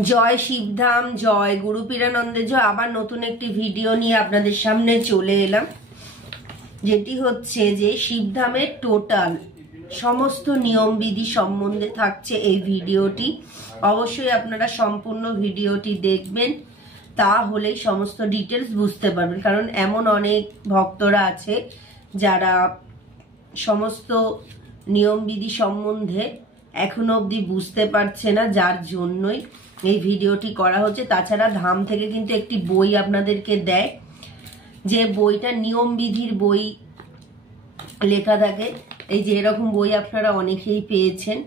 জয় শিবধাম, জয় গুরুপীরানন্দে জয়। আবার নতুন একটি ভিডিও নিয়ে আপনাদের সামনে চলে এলাম, যেটি হচ্ছে যে শিবধামের টোটাল সমস্ত নিয়মবিধি সম্বন্ধে থাকছে এই ভিডিওটি। অবশ্যই আপনারা সম্পূর্ণ ভিডিওটি দেখবেন, তাহলেই সমস্ত ডিটেলস বুঝতে পারবেন। কারণ এমন অনেক ভক্তরা আছে যারা সমস্ত নিয়মবিধি সম্বন্ধে এখনো অবধি বুঝতে পারছে না, যার জন্যই এই ভিডিওটি করা হচ্ছে। তাছাড়া ধাম থেকে কিন্তু একটি বই আপনাদেরকে দেয়, যে বইটা নিয়মবিধির বই লেখা থাকে। এই যে এরকম বই আপনারা অনেকেই পেয়েছেন,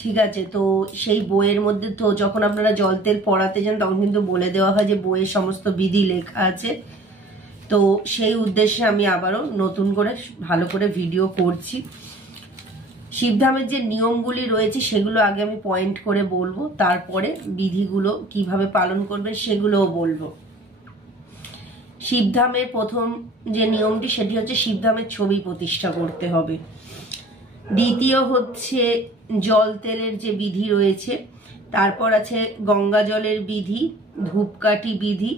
ঠিক আছে? তো সেই বইয়ের মধ্যে তো যখন আপনারা জল তেল পড়াতে যান তখন কিন্তু বলে দেওয়া হয় যে বইয়ের সমস্ত বিধি লেখা আছে। তো সেই উদ্দেশ্যে আমি আবারও নতুন করে ভালো করে ভিডিও করছি। শিবধামের যে নিয়মগুলি রয়েছে সেগুলো আগে আমি পয়েন্ট করে বলবো, তারপরে বিধিগুলো কিভাবে পালন করবে সেগুলোও বলবো। শিবধামের প্রথম যে নিয়মটি সেটি হচ্ছে শিবধামের ছবি প্রতিষ্ঠা করতে হবে। দ্বিতীয় হচ্ছে জল তেলের যে বিধি রয়েছে, তারপর আছে গঙ্গা জলের বিধি, ধূপকাঠি বিধি,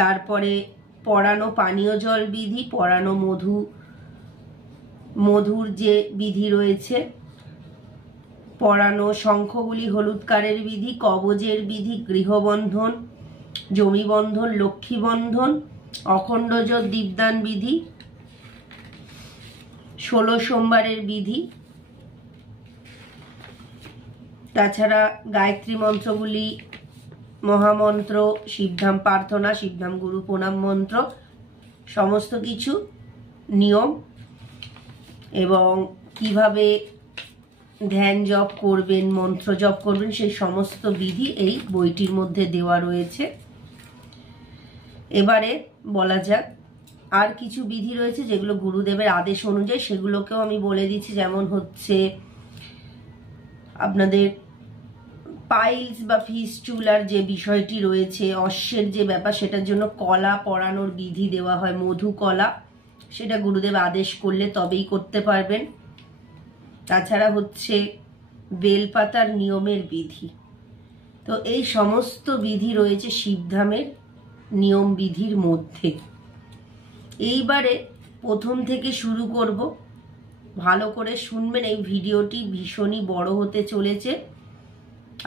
তারপরে পড়ানো পানীয় জল বিধি, পড়ানো মধুর যে বিধি রয়েছে, পড়ানো শঙ্খগুলি হলুদকারের বিধি, কবজের বিধি, গৃহবন্ধন, জমিবন্ধন, লক্ষ্মীবন্ধন, অখণ্ডজোত দীপদান বিধি, 16 সোমবারের বিধি, তাছাড়া গায়ত্রী মন্ত্রগুলি, মহামন্ত্র, শিবধাম প্রার্থনা, শিবধাম গুরু প্রণাম মন্ত্র, সমস্ত কিছু নিয়ম এবং কিভাবে ধ্যান জপ করবেন, মন্ত্র জপ করবেন, সেই সমস্ত বিধি এই বইটির মধ্যে দেওয়া রয়েছে। এবারে বলা যাক আর কিছু বিধি রয়েছে যেগুলো গুরুদেবের আদেশ অনুযায়ী, সেগুলোকেও আমি বলে দিচ্ছি। যেমন হচ্ছে আপনাদের পাইলস বা ফিস্টুলার যে বিষয়টি রয়েছে, অশ্বের যে ব্যাপার, সেটার জন্য কলা পরানোর বিধি দেওয়া হয়, মধু কলা, সেটা গুরুদেব আদেশ করলে তবেই করতে পারবেন। তাছাড়া হচ্ছে বেলপাতার নিয়মের বিধি। তো এই সমস্ত বিধি রয়েছে শিবধামের নিয়ম বিধির মধ্যে। এইবারে প্রথম থেকে শুরু করব, ভালো করে শুনবেন। এই ভিডিওটি ভীষণই বড় হতে চলেছে,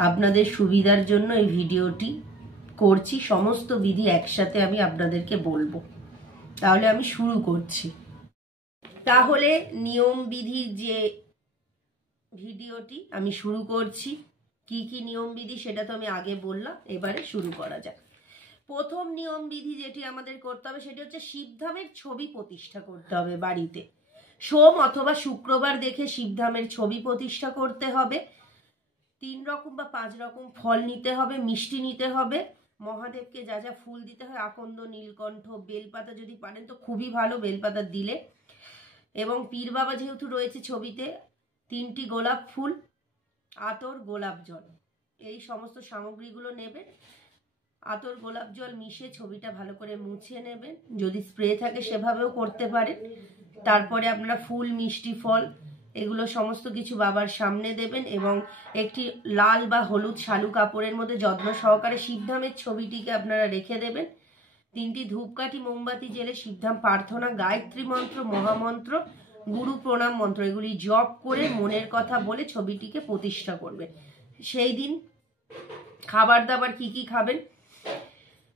আপনাদের সুবিধার জন্য এই ভিডিওটি করছি। সমস্ত বিধি একসাথে আমি আপনাদেরকে বলবো। তাহলে আমি শুরু করছি। তাহলে নিয়ম বিধির যে ভিডিওটি আমি শুরু করছি। কি কি নিয়ম বিধি সেটা তো আমি আগে বললাম, এবারে শুরু করা যাক। প্রথম নিয়ম বিধি যেটি আমাদের করতে হবে সেটি হচ্ছে শিবধামের ছবি প্রতিষ্ঠা করতে হবে বাড়িতে। সোম অথবা শুক্রবার দেখে শিবধামের ছবি প্রতিষ্ঠা করতে হবে। 3 রকম বা 5 রকম ফল নিতে হবে, মিষ্টি নিতে হবে, মহাদেবকে যা যা ফুল দিতে হয়, আকন্দ, নীলকণ্ঠ, বেলপাতা যদি পারেন তো খুবই ভালো বেলপাতা দিলে, এবং পীর বাবা যেহেতু রয়েছে ছবিতে, 3টি গোলাপ ফুল, আতর, গোলাপ জল, এই সমস্ত সামগ্রীগুলো নেবেন। আতর গোলাপ জল মিশিয়ে ছবিটা ভালো করে মুছে নেবেন, যদি স্প্রে থাকে সেভাবেও করতে পারেন। তারপরে আপনারা ফুল, মিষ্টি, ফল এগুলো সমস্ত কিছু বাবার সামনে দেবেন এবং একটি লাল বা হলুদ শালু কাপড়ের মধ্যে যত্ন সহকারে শিবধামের ছবিটিকে আপনারা রেখে দেবেন। 3টি ধূপকাঠি মোমবাতি জেলে শিবধাম প্রার্থনা, গায়ত্রী মন্ত্র, মহামন্ত্র, গুরু প্রণাম মন্ত্র এগুলি জপ করে মনের কথা বলে ছবিটিকে প্রতিষ্ঠা করবে। সেই দিন খাবার দাবার কি কি খাবেন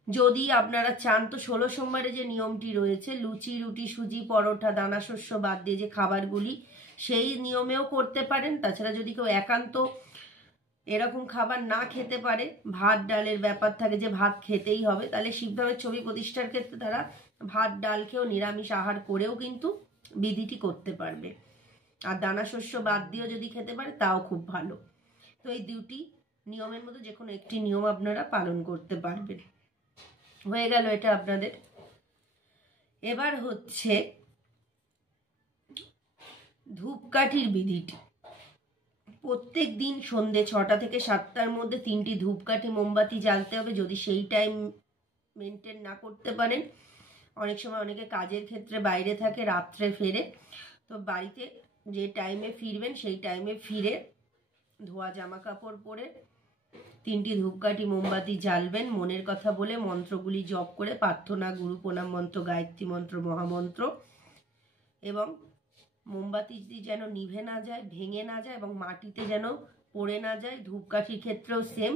যদি আপনারা চান তো 16 সোমবারে যে নিয়মটি রয়েছে, লুচি, রুটি, সুজি, পরোটা, দানা শস্য বাদ দিয়ে যে খাবারগুলি, সেই নিয়মেও করতে পারেন। তাছাড়া যদি কেউ একান্ত এরকম খাবার না খেতে পারে, ভাত ডালের ব্যাপার থাকে যে ভাত খেতেই হবে, তাহলে শিবধামের ছবি প্রতিষ্ঠার ক্ষেত্রে তারা ভাত ডাল খেয়েও নিরামিষ আহার করেও কিন্তু বিধিটি করতে পারবে। আর দানা শস্য বাদ দিয়েও যদি খেতে পারে তাও খুব ভালো। তো এই দুটি নিয়মের মধ্যে যে কোনো একটি নিয়ম আপনারা পালন করতে পারবেন। হয়ে গেল এটা আপনাদের। এবার হচ্ছে ধূপকাঠির বিধিটি। প্রত্যেক দিন সন্ধ্যে 6টা থেকে 7টার মধ্যে 3টি ধূপকাঠি মোমবাতি জ্বালতে হবে। যদি সেই টাইম মেনটেন না করতে পারেন, অনেক সময় অনেকে কাজের ক্ষেত্রে বাইরে থাকে, রাত্রে ফেরে, তো বাড়িতে যে টাইমে ফিরবেন সেই টাইমে ফিরে ধোয়া জামা কাপড় পরে 3টি ধূপকাঠি মোমবাতি জ্বালবেন, মনের কথা বলে মন্ত্রগুলি জপ করে, প্রার্থনা, গুরু প্রণাম মন্ত্র, গায়ত্রী মন্ত্র, মহামন্ত্র, এবং মোমবাতিটি যেন নিভে না যায়, ভেঙে না যায়, এবং মাটিতে যেন পড়ে না যায়। ধূপকাঠির ক্ষেত্রেও সেম,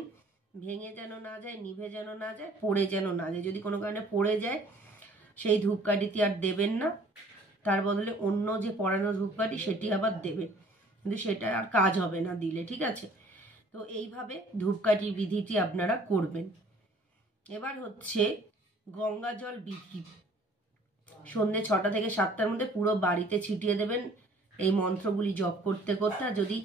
ভেঙে যেন না যায়, নিভে যেন না যায়, পড়ে যেন না যায়। যদি কোনো কারণে পড়ে যায় সেই ধূপকাঠিটি আর দেবেন না, তার বদলে অন্য যে পড়ানো ধূপকাঠি সেটি আবার দেবেন, কিন্তু সেটা আর কাজ হবে না দিলে, ঠিক আছে? তো এইভাবে ধূপকাঠির বিধিটি আপনারা করবেন। এবার হচ্ছে গঙ্গা জল বিধি। সন্ধ্যে 6টা থেকে 7টার মধ্যে পুরো বাড়িতে ছিটিয়ে দেবেন এই মন্ত্রগুলি জপ করতে করতে। আর যদি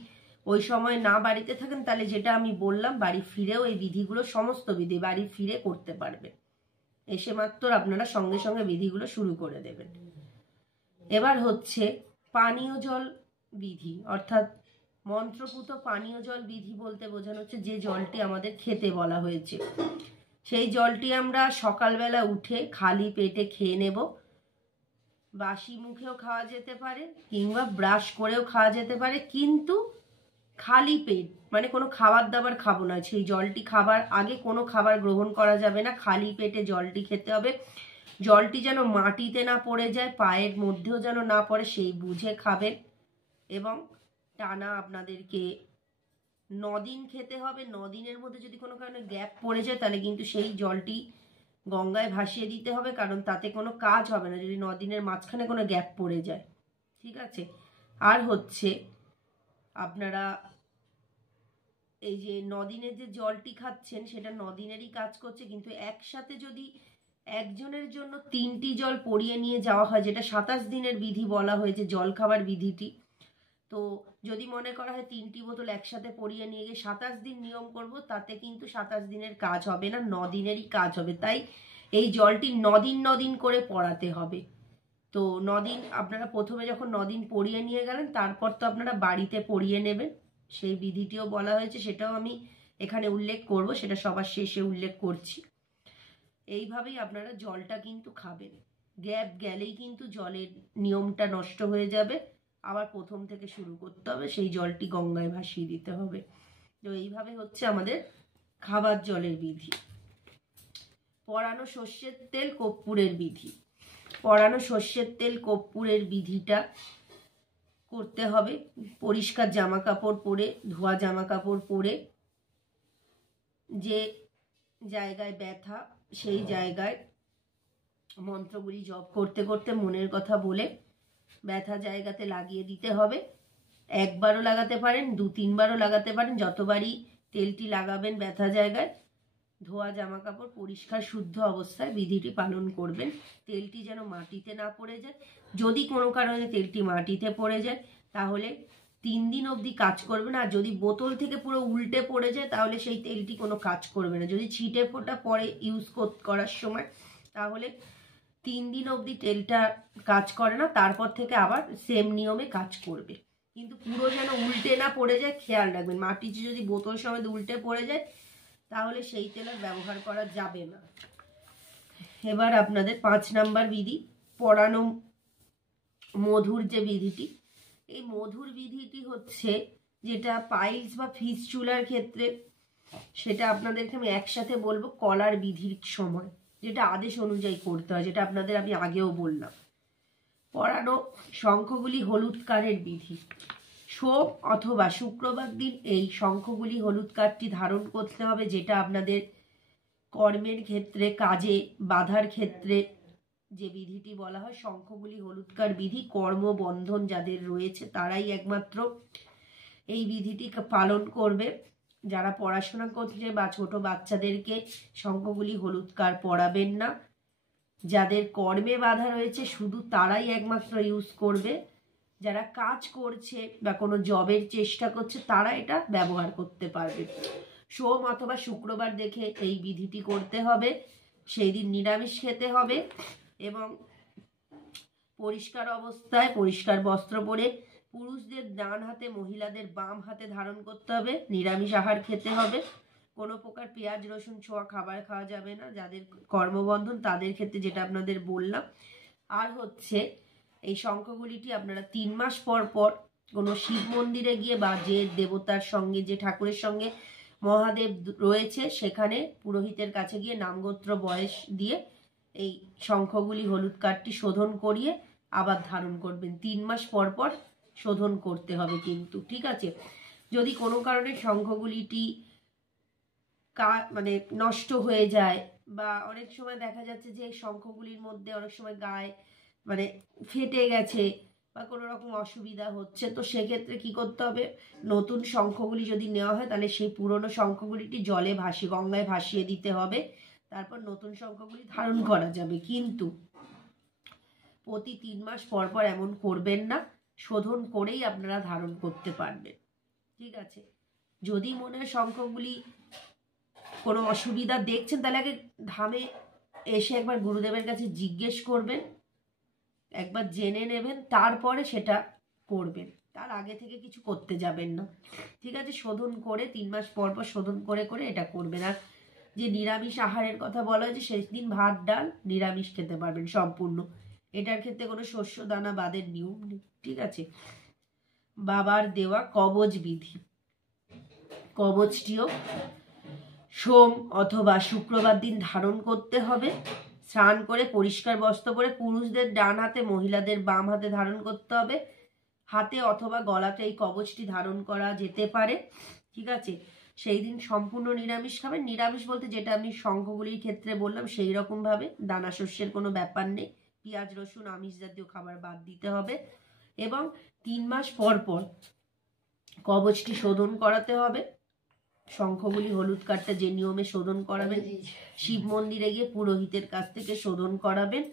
ওই সময় না বাড়িতে থাকেন তাহলে যেটা আমি বললাম বাড়ি ফিরেও এই বিধিগুলো, সমস্ত বিধি বাড়ি ফিরে করতে পারবে। এসে মাত্র আপনারা সঙ্গে সঙ্গে বিধিগুলো শুরু করে দেবেন। এবার হচ্ছে পানীয় জল বিধি, অর্থাৎ মন্ত্রপুত পানীয় জল বিধি বলতে বোঝানো হচ্ছে যে জলটি আমাদের খেতে বলা হয়েছে সেই জলটি আমরা সকালবেলা উঠে খালি পেটে খেয়ে নেব। বাসি মুখেও খাওয়া যেতে পারে কিংবা ব্রাশ করেও খাওয়া যেতে পারে, কিন্তু খালি পেট, মানে কোনো খাবার দাবার খাবো না। সেই জলটি খাবার আগে কোনো খাবার গ্রহণ করা যাবে না, খালি পেটে জলটি খেতে হবে। জলটি যেন মাটিতে না পড়ে যায়, পায়ের মধ্যেও যেন না পড়ে, সেই বুঝে খাবেন। এবং টানা আপনাদেরকে 9 দিন খেতে হবে। 9 দিনের মধ্যে যদি কোনো কারণে গ্যাপ পড়ে যায় তাহলে কিন্তু সেই জলটি গঙ্গায় ভাসিয়ে দিতে হবে, কারণ তাতে কোনো কাজ হবে না যদি 9 দিনের মাঝখানে কোনো গ্যাপ পড়ে যায়, ঠিক আছে? আর হচ্ছে আপনারা এই যে 9 দিনের যে জলটি খাচ্ছেন সেটা 9 দিনেরই কাজ করছে, কিন্তু একসাথে যদি একজনের জন্য 3টি জল পরিয়ে নিয়ে যাওয়া হয়, যেটা 27 দিনের বিধি বলা হয়েছে জল খাবার বিধিটি, তো যদি মনে করা হয় 3টি বোতল একসাথে পরিয়ে নিয়ে গিয়ে 27 দিন নিয়ম করব, তাতে কিন্তু 27 দিনের কাজ হবে না, 9 দিনেরই কাজ হবে। তাই এই জলটি 9 দিন করে পড়াতে হবে। তো 9 দিন আপনারা প্রথমে যখন 9 দিন পরিয়ে নিয়ে গেলেন তারপর তো আপনারা বাড়িতে পরিয়ে নেবেন, সেই বিধিটিও বলা হয়েছে, সেটাও আমি এখানে উল্লেখ করব, সেটা সবার শেষে উল্লেখ করছি। এইভাবেই আপনারা জলটা কিন্তু খাবেন। গ্যাপ গেলেই কিন্তু জলের নিয়মটা নষ্ট হয়ে যাবে, আবার প্রথম থেকে শুরু করতে হবে, সেই জলটি গঙ্গায় ভাসিয়ে দিতে হবে। তো এইভাবে হচ্ছে আমাদের খাবার জলের বিধি। পড়ানো সর্ষের তেল কর্পূরের বিধি। পড়ানো সর্ষের তেল কর্পূরের বিধিটা করতে হবে পরিষ্কার জামা কাপড় পরে, ধোয়া জামা কাপড় পরে, যে জায়গায় ব্যথা সেই জায়গায় মন্ত্রগুলি জপ করতে করতে মনের কথা বলে ব্যথা জায়গাতে লাগিয়ে দিতে হবে। একবারও লাগাতে পারেন, 2-3 বারও লাগাতে পারেন, যতবারই তেলটি লাগাবেন ব্যথা জায়গায় ধোয়া জামা কাপড় পরিষ্কার শুদ্ধ অবস্থায় বিধিটি পালন করবেন। তেলটি যেন মাটিতে না পড়ে যায়। যদি কোনো কারণে তেলটি মাটিতে পড়ে যায় তাহলে 3 দিন অবধি কাজ করবে না। আর যদি বোতল থেকে পুরো উল্টে পড়ে যায় তাহলে সেই তেলটি কোনো কাজ করবে না। যদি ছিটে ফোটা পরে ইউজ করার সময় তাহলে 3 দিন অবধি তেলটা কাজ করে না, তারপর থেকে আবার সেম নিয়মে কাজ করবে। কিন্তু পুরো যেন উল্টে না পড়ে যায় খেয়াল রাখবেন। মাটিতে যদি বোতল সমেত উল্টে পড়ে যায় তাহলে সেই তেল আর ব্যবহার করা যাবে না। এবার আপনাদের 5 নাম্বার বিধি, পড়ানো মধুর যে বিধিটি। এই মধুর বিধিটি হচ্ছে যেটা পাইলস বা ফিস্চুলার ক্ষেত্রে, সেটা আপনাদেরকে আমি একসাথে বলবো কলার বিধির সময়, যেটা আদেশ অনুযায়ী করতে হয়, যেটা আপনাদের আমি আগেও বললাম। পড়ানো শঙ্খগুলি হলুদ কারের বিধি। সোম অথবা শুক্রবার দিন এই শঙ্খগুলি হলুদ কাঠটি ধারণ করতে হবে, যেটা আপনাদের কর্মের ক্ষেত্রে, কাজে বাধার ক্ষেত্রে যে বিধিটি বলা হয়। শঙ্খগুলি হলুদ কাঠ বিধি কর্মবন্ধন যাদের রয়েছে তারাই একমাত্র এই বিধিটি পালন করবে। যারা পড়াশোনা করছে বা ছোট বাচ্চাদেরকে শঙ্খগুলি হলুদ কাঠ পরাবেন না। যাদের কর্মে বাধা রয়েছে শুধু তারাই একমাত্র ইউজ করবে। যারা কাজ করছে বা কোনো জবের চেষ্টা করছে তারা এটা ব্যবহার করতে পারবে। সোম অথবা শুক্রবার দেখে এই বিধিটি করতে হবে। সেই দিন নিরামিষ খেতে হবে এবং পরিষ্কার অবস্থায় পরিষ্কার বস্ত্র পরে পুরুষদের ডান হাতে, মহিলাদের বাম হাতে ধারণ করতে হবে। নিরামিষ আহার খেতে হবে। কোনো প্রকার পেঁয়াজ রসুন ছোঁয়া খাবার খাওয়া যাবে না যাদের কর্মবন্ধন তাদের ক্ষেত্রে, যেটা আপনাদের বললাম। আর হচ্ছে এই শঙ্খগুলিটি আপনারা 3 মাস পর পর কোনো শিব মন্দিরে গিয়ে বা যে দেবতার সঙ্গে, যে ঠাকুরের সঙ্গে মহাদেব রয়েছে, সেখানে পুরোহিতের কাছে গিয়ে নামগোত্র বয়স দিয়ে এই শঙ্খগুলি হলুদ কাঠটি শোধন করিয়ে আবার ধারণ করবেন। 3 মাস পর পর শোধন করতে হবে কিন্তু, ঠিক আছে। যদি কোনো কারণে শঙ্খগুলিটি মানে নষ্ট হয়ে যায়, বা অনেক সময় দেখা যাচ্ছে যে শঙ্খগুলির মধ্যে অনেক সময় গায়ে মানে ফেটে গেছে বা কোনো রকম অসুবিধা হচ্ছে, তো সেক্ষেত্রে কি করতে হবে, নতুন শঙ্খগুলি যদি নেওয়া হয় তাহলে সেই পুরনো শঙ্খগুলিটি জলে গঙ্গায় ভাসিয়ে দিতে হবে, তারপর নতুন শঙ্খগুলি ধারণ করা যাবে। কিন্তু প্রতি 3 মাস পর পর এমন করবেন না, শোধন করেই আপনারা ধারণ করতে পারবেন, ঠিক আছে। যদি মনে হয় শঙ্খগুলি কোনো অসুবিধা দেখছেন, তাহলে আগে ধামে এসে একবার গুরুদেবের কাছে জিজ্ঞেস করবেন, একবার জেনে নেবেন, তারপরে সেটা করবেন। তার আগে থেকে কিছু করতে যাবেন না, ঠিক আছে। শোধন করে 3 মাস পর পর শোধন করে করে এটা করবেন। আর যে নিরামিষ আহারের কথা বলা হয়েছে, শেষ দিন ভাত ডাল নিরামিষ খেতে পারবেন সম্পূর্ণ। এটার ক্ষেত্রে কোনো শস্য দানা বাদের নিয়ম নেই, ঠিক আছে। বাবার দেওয়া কবচ বিধি, কবচটিও সোম অথবা শুক্রবার দিন ধারণ করতে হবে। স্নান করে পরিষ্কার বস্ত্র পরে পুরুষদের ডান হাতে, মহিলাদের বাম হাতে ধারণ করতে হবে। হাতে অথবা গলাতে এই কবচটি ধারণ করা যেতে পারে, ঠিক আছে। সেই দিন সম্পূর্ণ নিরামিষ খাবেন। নিরামিষ বলতে যেটা আমি শঙ্খগুলির ক্ষেত্রে বললাম সেই রকম ভাবে, দানা শস্যের কোনো ব্যাপার নেই। পেঁয়াজ রসুন আমিষ জাতীয় খাবার বাদ দিতে হবে। এবং 3 মাস পর পর কবচটি শোধন করাতে হবে। শঙ্খগুলি হলুদ কাঠটা যে নিয়মে শোধন করাবেন, শিব মন্দিরে গিয়ে পুরোহিতের কাছ থেকে শোধন করাবেন।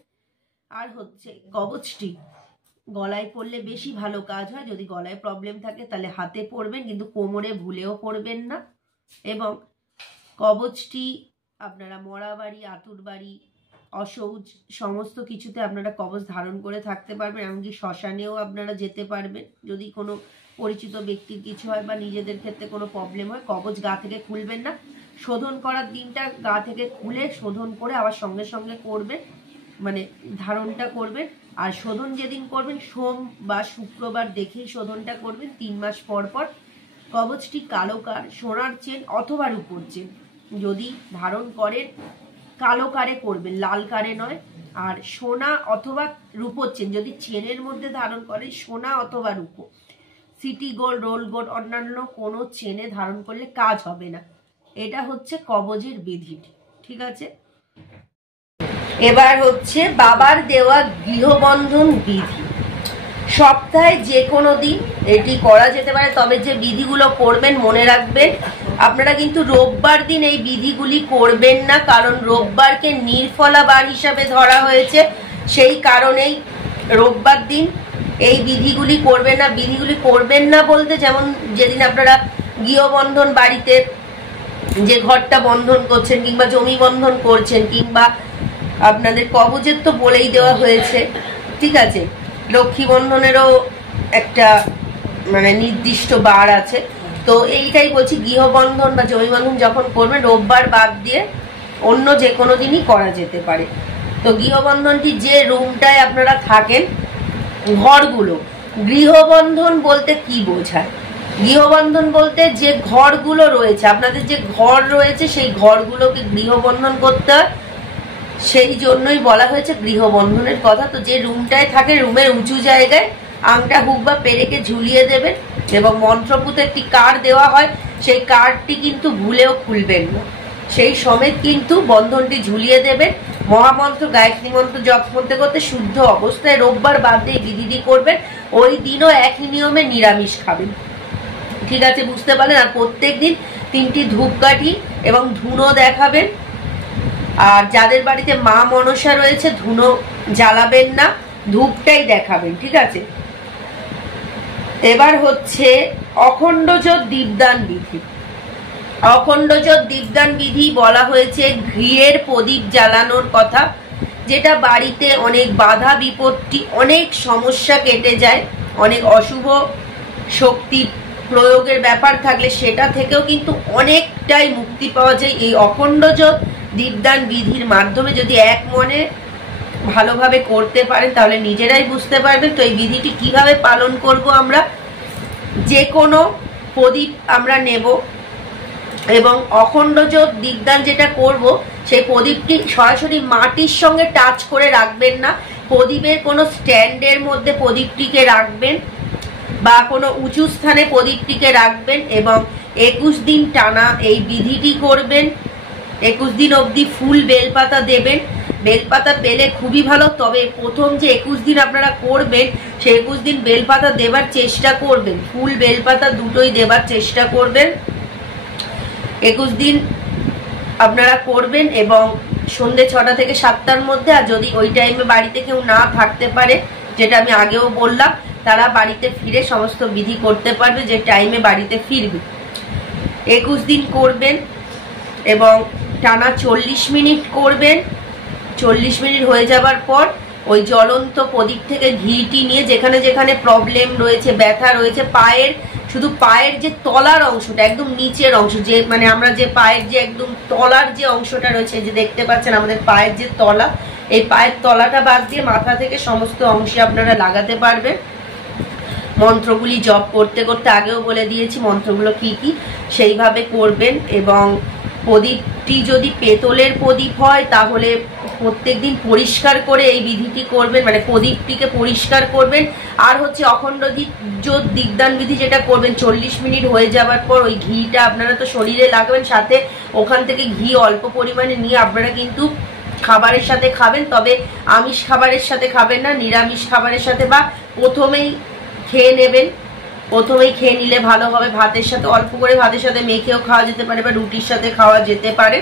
আর হচ্ছে কবচটি গলায় পরলে বেশি ভালো কাজ হয়। যদি গলায় প্রবলেম থাকে তাহলে হাতে পরবেন, কিন্তু কোমরে ভুলেও পরবেন না। এবং কবচটি আপনারা মরা বাড়ি, আতুর বাড়ি, অসৌচ সমস্ত কিছুতে আপনারা কবচ ধারণ করে থাকতে পারবেন। এমনকি শ্মশানেও আপনারা যেতে পারবেন যদি কোনো পরিচিত ব্যক্তির কিছু হয় বা নিজেদের ক্ষেত্রে কোনো প্রবলেম হয়। কবচ গা থেকে খুলবেন না, শোধন করার দিনটা গা থেকে খুলে শোধন করে আবার সঙ্গে সঙ্গে করবেন, মানে ধারণটা করবেন। আর শোধন যেদিন করবেন সোম বা শুক্রবার দেখেই শোধনটা করবেন। 3 মাস পর পর কবচটি কালো কার, সোনার চেন অথবা রূপোর চেন যদি ধারণ করেন, কালো কারে করবেন, লাল কারে নয়। আর সোনা অথবা রূপোর চেন যদি চেনের মধ্যে ধারণ করেন, সোনা অথবা রূপো, সিটি গোল্ড, রোল গোল্ড, অন্যান্য কোনো চেনে ধারণ করলে কাজ হবে না। এটা হচ্ছে কবচের বিধিটি, ঠিক আছে। এবার হচ্ছে বাবার দেওয়া গৃহবন্ধন বিধি। সপ্তাহে যে কোনো দিন এটি করা যেতে পারে, তবে যে বিধিগুলো করবেন মনে রাখবেন, আপনারা কিন্তু রোববার দিন এই বিধিগুলি করবেন না, কারণ রোববারকে নির্ফলা বার হিসাবে ধরা হয়েছে। সেই কারণেই রোববার দিন এই বিধিগুলি করবেন না। বিধিগুলি করবেন না বলতে, যেমন যেদিন আপনারা গৃহবন্ধন, বাড়িতে যে ঘরটা বন্ধন করছেন, কিংবা জমি বন্ধন করছেন, কিংবা আপনাদের কবচের তো বলেই দেওয়া হয়েছে, ঠিক আছে। লক্ষ্মী বন্ধনেরও একটা মানে নির্দিষ্ট বার আছে। তো এইটাই বলছি, গৃহবন্ধন বা জমি বন্ধন যখন করবেন রোববার বাদ দিয়ে অন্য যে কোনো দিনই করা যেতে পারে। তো গৃহবন্ধনটি যে রুমটায় আপনারা থাকেন, ঘরগুলো, গৃহবন্ধন বলতে কি বোঝায়? গৃহবন্ধন বলতে যে ঘরগুলো রয়েছে, আপনাদের যে ঘর রয়েছে সেই ঘরগুলোকে গৃহবন্ধন করতে হয়, সেই জন্যই বলা হয়েছে গৃহবন্ধনের কথা। তো যে রুমটায় থাকে, রুমের উঁচু জায়গায় আংটা হুক বা পেরেকে ঝুলিয়ে দেবেন, এবং মন্ত্রপুত একটি কার্ড দেওয়া হয়, সেই কার্ডটি কিন্তু ভুলেও খুলবেন না, সেই সমেত কিন্তু বন্ধনটি ঝুলিয়ে দেবেন। মহামন্ত্র, গায়ত্রী মন্ত্র জপ করতে করতে শুদ্ধ অবস্থায় রোববার বাদ দিয়ে বিধিটি করবেন। ওই দিনও একই নিয়মে নিরামিষ খাবেন, ঠিক আছে, বুঝতে পারলেন। আর প্রত্যেক দিন 3টি ধূপকাঠি এবং ধুনো দেখাবেন। আর যাদের বাড়িতে মা মনসা রয়েছে, ধুনো জ্বালাবেন না, ধূপটাই দেখাবেন, ঠিক আছে। এবার হচ্ছে অখণ্ড জ্যোৎ দীপদান বিধি। অখণ্ড জ্যোৎ দীপদান বিধি বলা হয়েছে ঘিয়ের প্রদীপ জ্বালানোর কথা, যেটা বাড়িতে অনেক বাধা বিপত্তি, অনেক সমস্যা কেটে যায়, অনেক অশুভ শক্তি প্রয়োগের ব্যাপার থাকলে সেটা থেকেও কিন্তু অনেকটাই মুক্তি পাওয়া যায় এই অখণ্ড জ্যোৎ দীপদান বিধির মাধ্যমে। যদি এক মনে ভালোভাবে করতে পারেন তাহলে নিজেরাই বুঝতে পারবেন। তো এই বিধিটি কিভাবে পালন করব আমরা, যে কোনো প্রদীপ আমরা নেব, এবং অখণ্ড জ্যোত দীপদান যেটা করব, সেই প্রদীপটি সরাসরি মাটির সঙ্গে টাচ করে রাখবেন না, প্রদীপের কোনো স্ট্যান্ডের মধ্যে প্রদীপটিকে রাখবেন বা কোনো উঁচু স্থানে প্রদীপটিকে রাখবেন এবং 21 দিন টানা এই বিধিটি করবেন। 21 দিন অবধি ফুল বেলপাতা দেবেন। বেলপাতা পেলে খুবই ভালো, তবে প্রথম যে 21 দিন আপনারা করবেন সেই 21 দিন বেলপাতা দেবার চেষ্টা করবেন, ফুল বেলপাতা দুটোই দেবার চেষ্টা করবেন। 21 দিন আপনারা করবেন এবং সন্ধ্যে 6টা থেকে 7টার মধ্যে। আর যদি ওই টাইমে বাড়িতে কেউ না থাকতে পারে, যেটা আমি আগেও বললাম, তারা বাড়িতে ফিরে সমস্ত বিধি করতে পারবে যে টাইমে বাড়িতে ফিরবে। 21 দিন করবেন এবং টানা 40 মিনিট করবেন। 40 মিনিট হয়ে যাবার পর ওই জ্বলন্ত প্রদীপ থেকে ঘিটি নিয়ে যেখানে যেখানে প্রবলেম রয়েছে, ব্যথা রয়েছে, পায়ের, শুধু পায়ের যে তলার অংশটা, একদম নিচের অংশ, যে মানে আমরা যে পায়ের যে একদম তলার যে অংশটা রয়েছে, যে দেখতে পাচ্ছেন আমাদের পায়ের যে তলা, এই পায়ের তলাটা বাদ দিয়ে মাথা থেকে সমস্ত অংশে আপনারা লাগাতে পারবেন। মন্ত্রগুলি জপ করতে করতে আগেও বলে দিয়েছি মন্ত্রগুলো কি কি, সেইভাবে করবেন। এবং প্রদীপটি যদি পেতলের প্রদীপ হয় তাহলে প্রত্যেকদিন পরিষ্কার করে এই বিধিটি করবেন, মানে প্রদীপটিকে পরিষ্কার করবেন। আর হচ্ছে অখণ্ড জ্যোত দীপদান বিধি যেটা করবেন, 40 মিনিট হয়ে যাওয়ার পর ওই ঘিটা আপনারা তো শরীরে লাগাবেন, সাথে ওখান থেকে ঘি অল্প পরিমাণে নিয়ে আপনারা কিন্তু খাবারের সাথে খাবেন। তবে আমিষ খাবারের সাথে খাবেন না, নিরামিষ খাবারের সাথে বা প্রথমেই খেয়ে নেবেন। প্রথমেই খেয়ে নিলে ভালো হবে, ভাতের সাথে অল্প করে ভাতের সাথে মেখেও খাওয়া যেতে পারে বা রুটির সাথে খাওয়া যেতে পারে।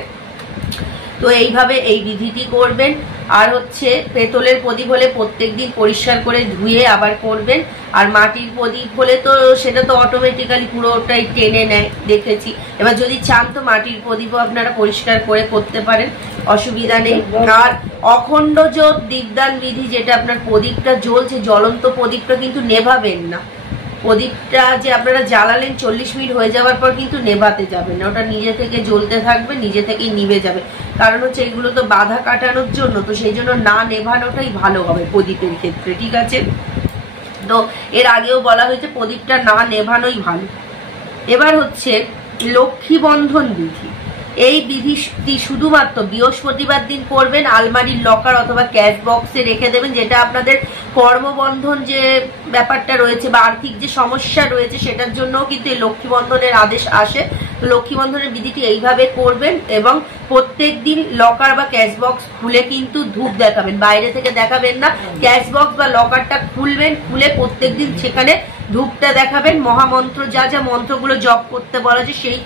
তো এইভাবে এই বিধিটি করবেন। আর হচ্ছে পেতলের প্রদীপ হলে প্রত্যেকদিন পরিষ্কার করে ধুয়ে আবার করবেন। আর মাটির প্রদীপ হলে তো সেটা তো অটোমেটিক্যালি পুরোটাই টেনে নেয়, দেখেছি। এবার যদি চান তো মাটির প্রদীপও আপনারা পরিষ্কার করে করতে পারেন, অসুবিধা নেই। আর অখণ্ড জ্যোত দীপদান বিধি যেটা আপনার প্রদীপটা জ্বলছে, জ্বলন্ত প্রদীপটা কিন্তু নেভাবেন না। প্রদীপটা যে আপনারা জ্বালালেন 40 মিনিট হয়ে যাওয়ার পর কিন্তু নেভাতে যাবেন না, ওটা নিজে থেকে জ্বলতে থাকবে, নিজে থেকেই নিভে যাবে। কারণ হচ্ছে এগুলো তো বাধা কাটানোর জন্য, তো সেই জন্য না নেভানোটাই ভালো হবে প্রদীপের ক্ষেত্রে, ঠিক আছে। তো এর আগেও বলা হয়েছে প্রদীপটা না নেভানোই ভালো। এবার হচ্ছে লক্ষ্মী বন্ধন বিধি। এই বিধিটি শুধুমাত্র বৃহস্পতিবার দিন করবেন, আলমারির লকার অথবা ক্যাশ বক্সে রেখে দেবেন। যেটা আপনাদের কর্মবন্ধন যে ব্যাপারটা রয়েছে বা আর্থিক যে সমস্যা রয়েছে সেটার জন্য কিন্তু এই লক্ষ্মী বন্ধনের আদেশ আসে। তো লক্ষ্মী বন্ধনের বিধিটি এইভাবে করবেন এবং প্রত্যেক দিন লকার বা ক্যাশ বক্স খুলে কিন্তু ধূপ দেখাবেন, বাইরে থেকে দেখাবেন না। ক্যাশ বক্স বা লকারটা খুলবেন, খুলে প্রত্যেকদিন সেখানে ধূপটা দেখাবেন। মহামন্ত্র যা যা মন্ত্রগুলো জপ করতে বলা আছে সেই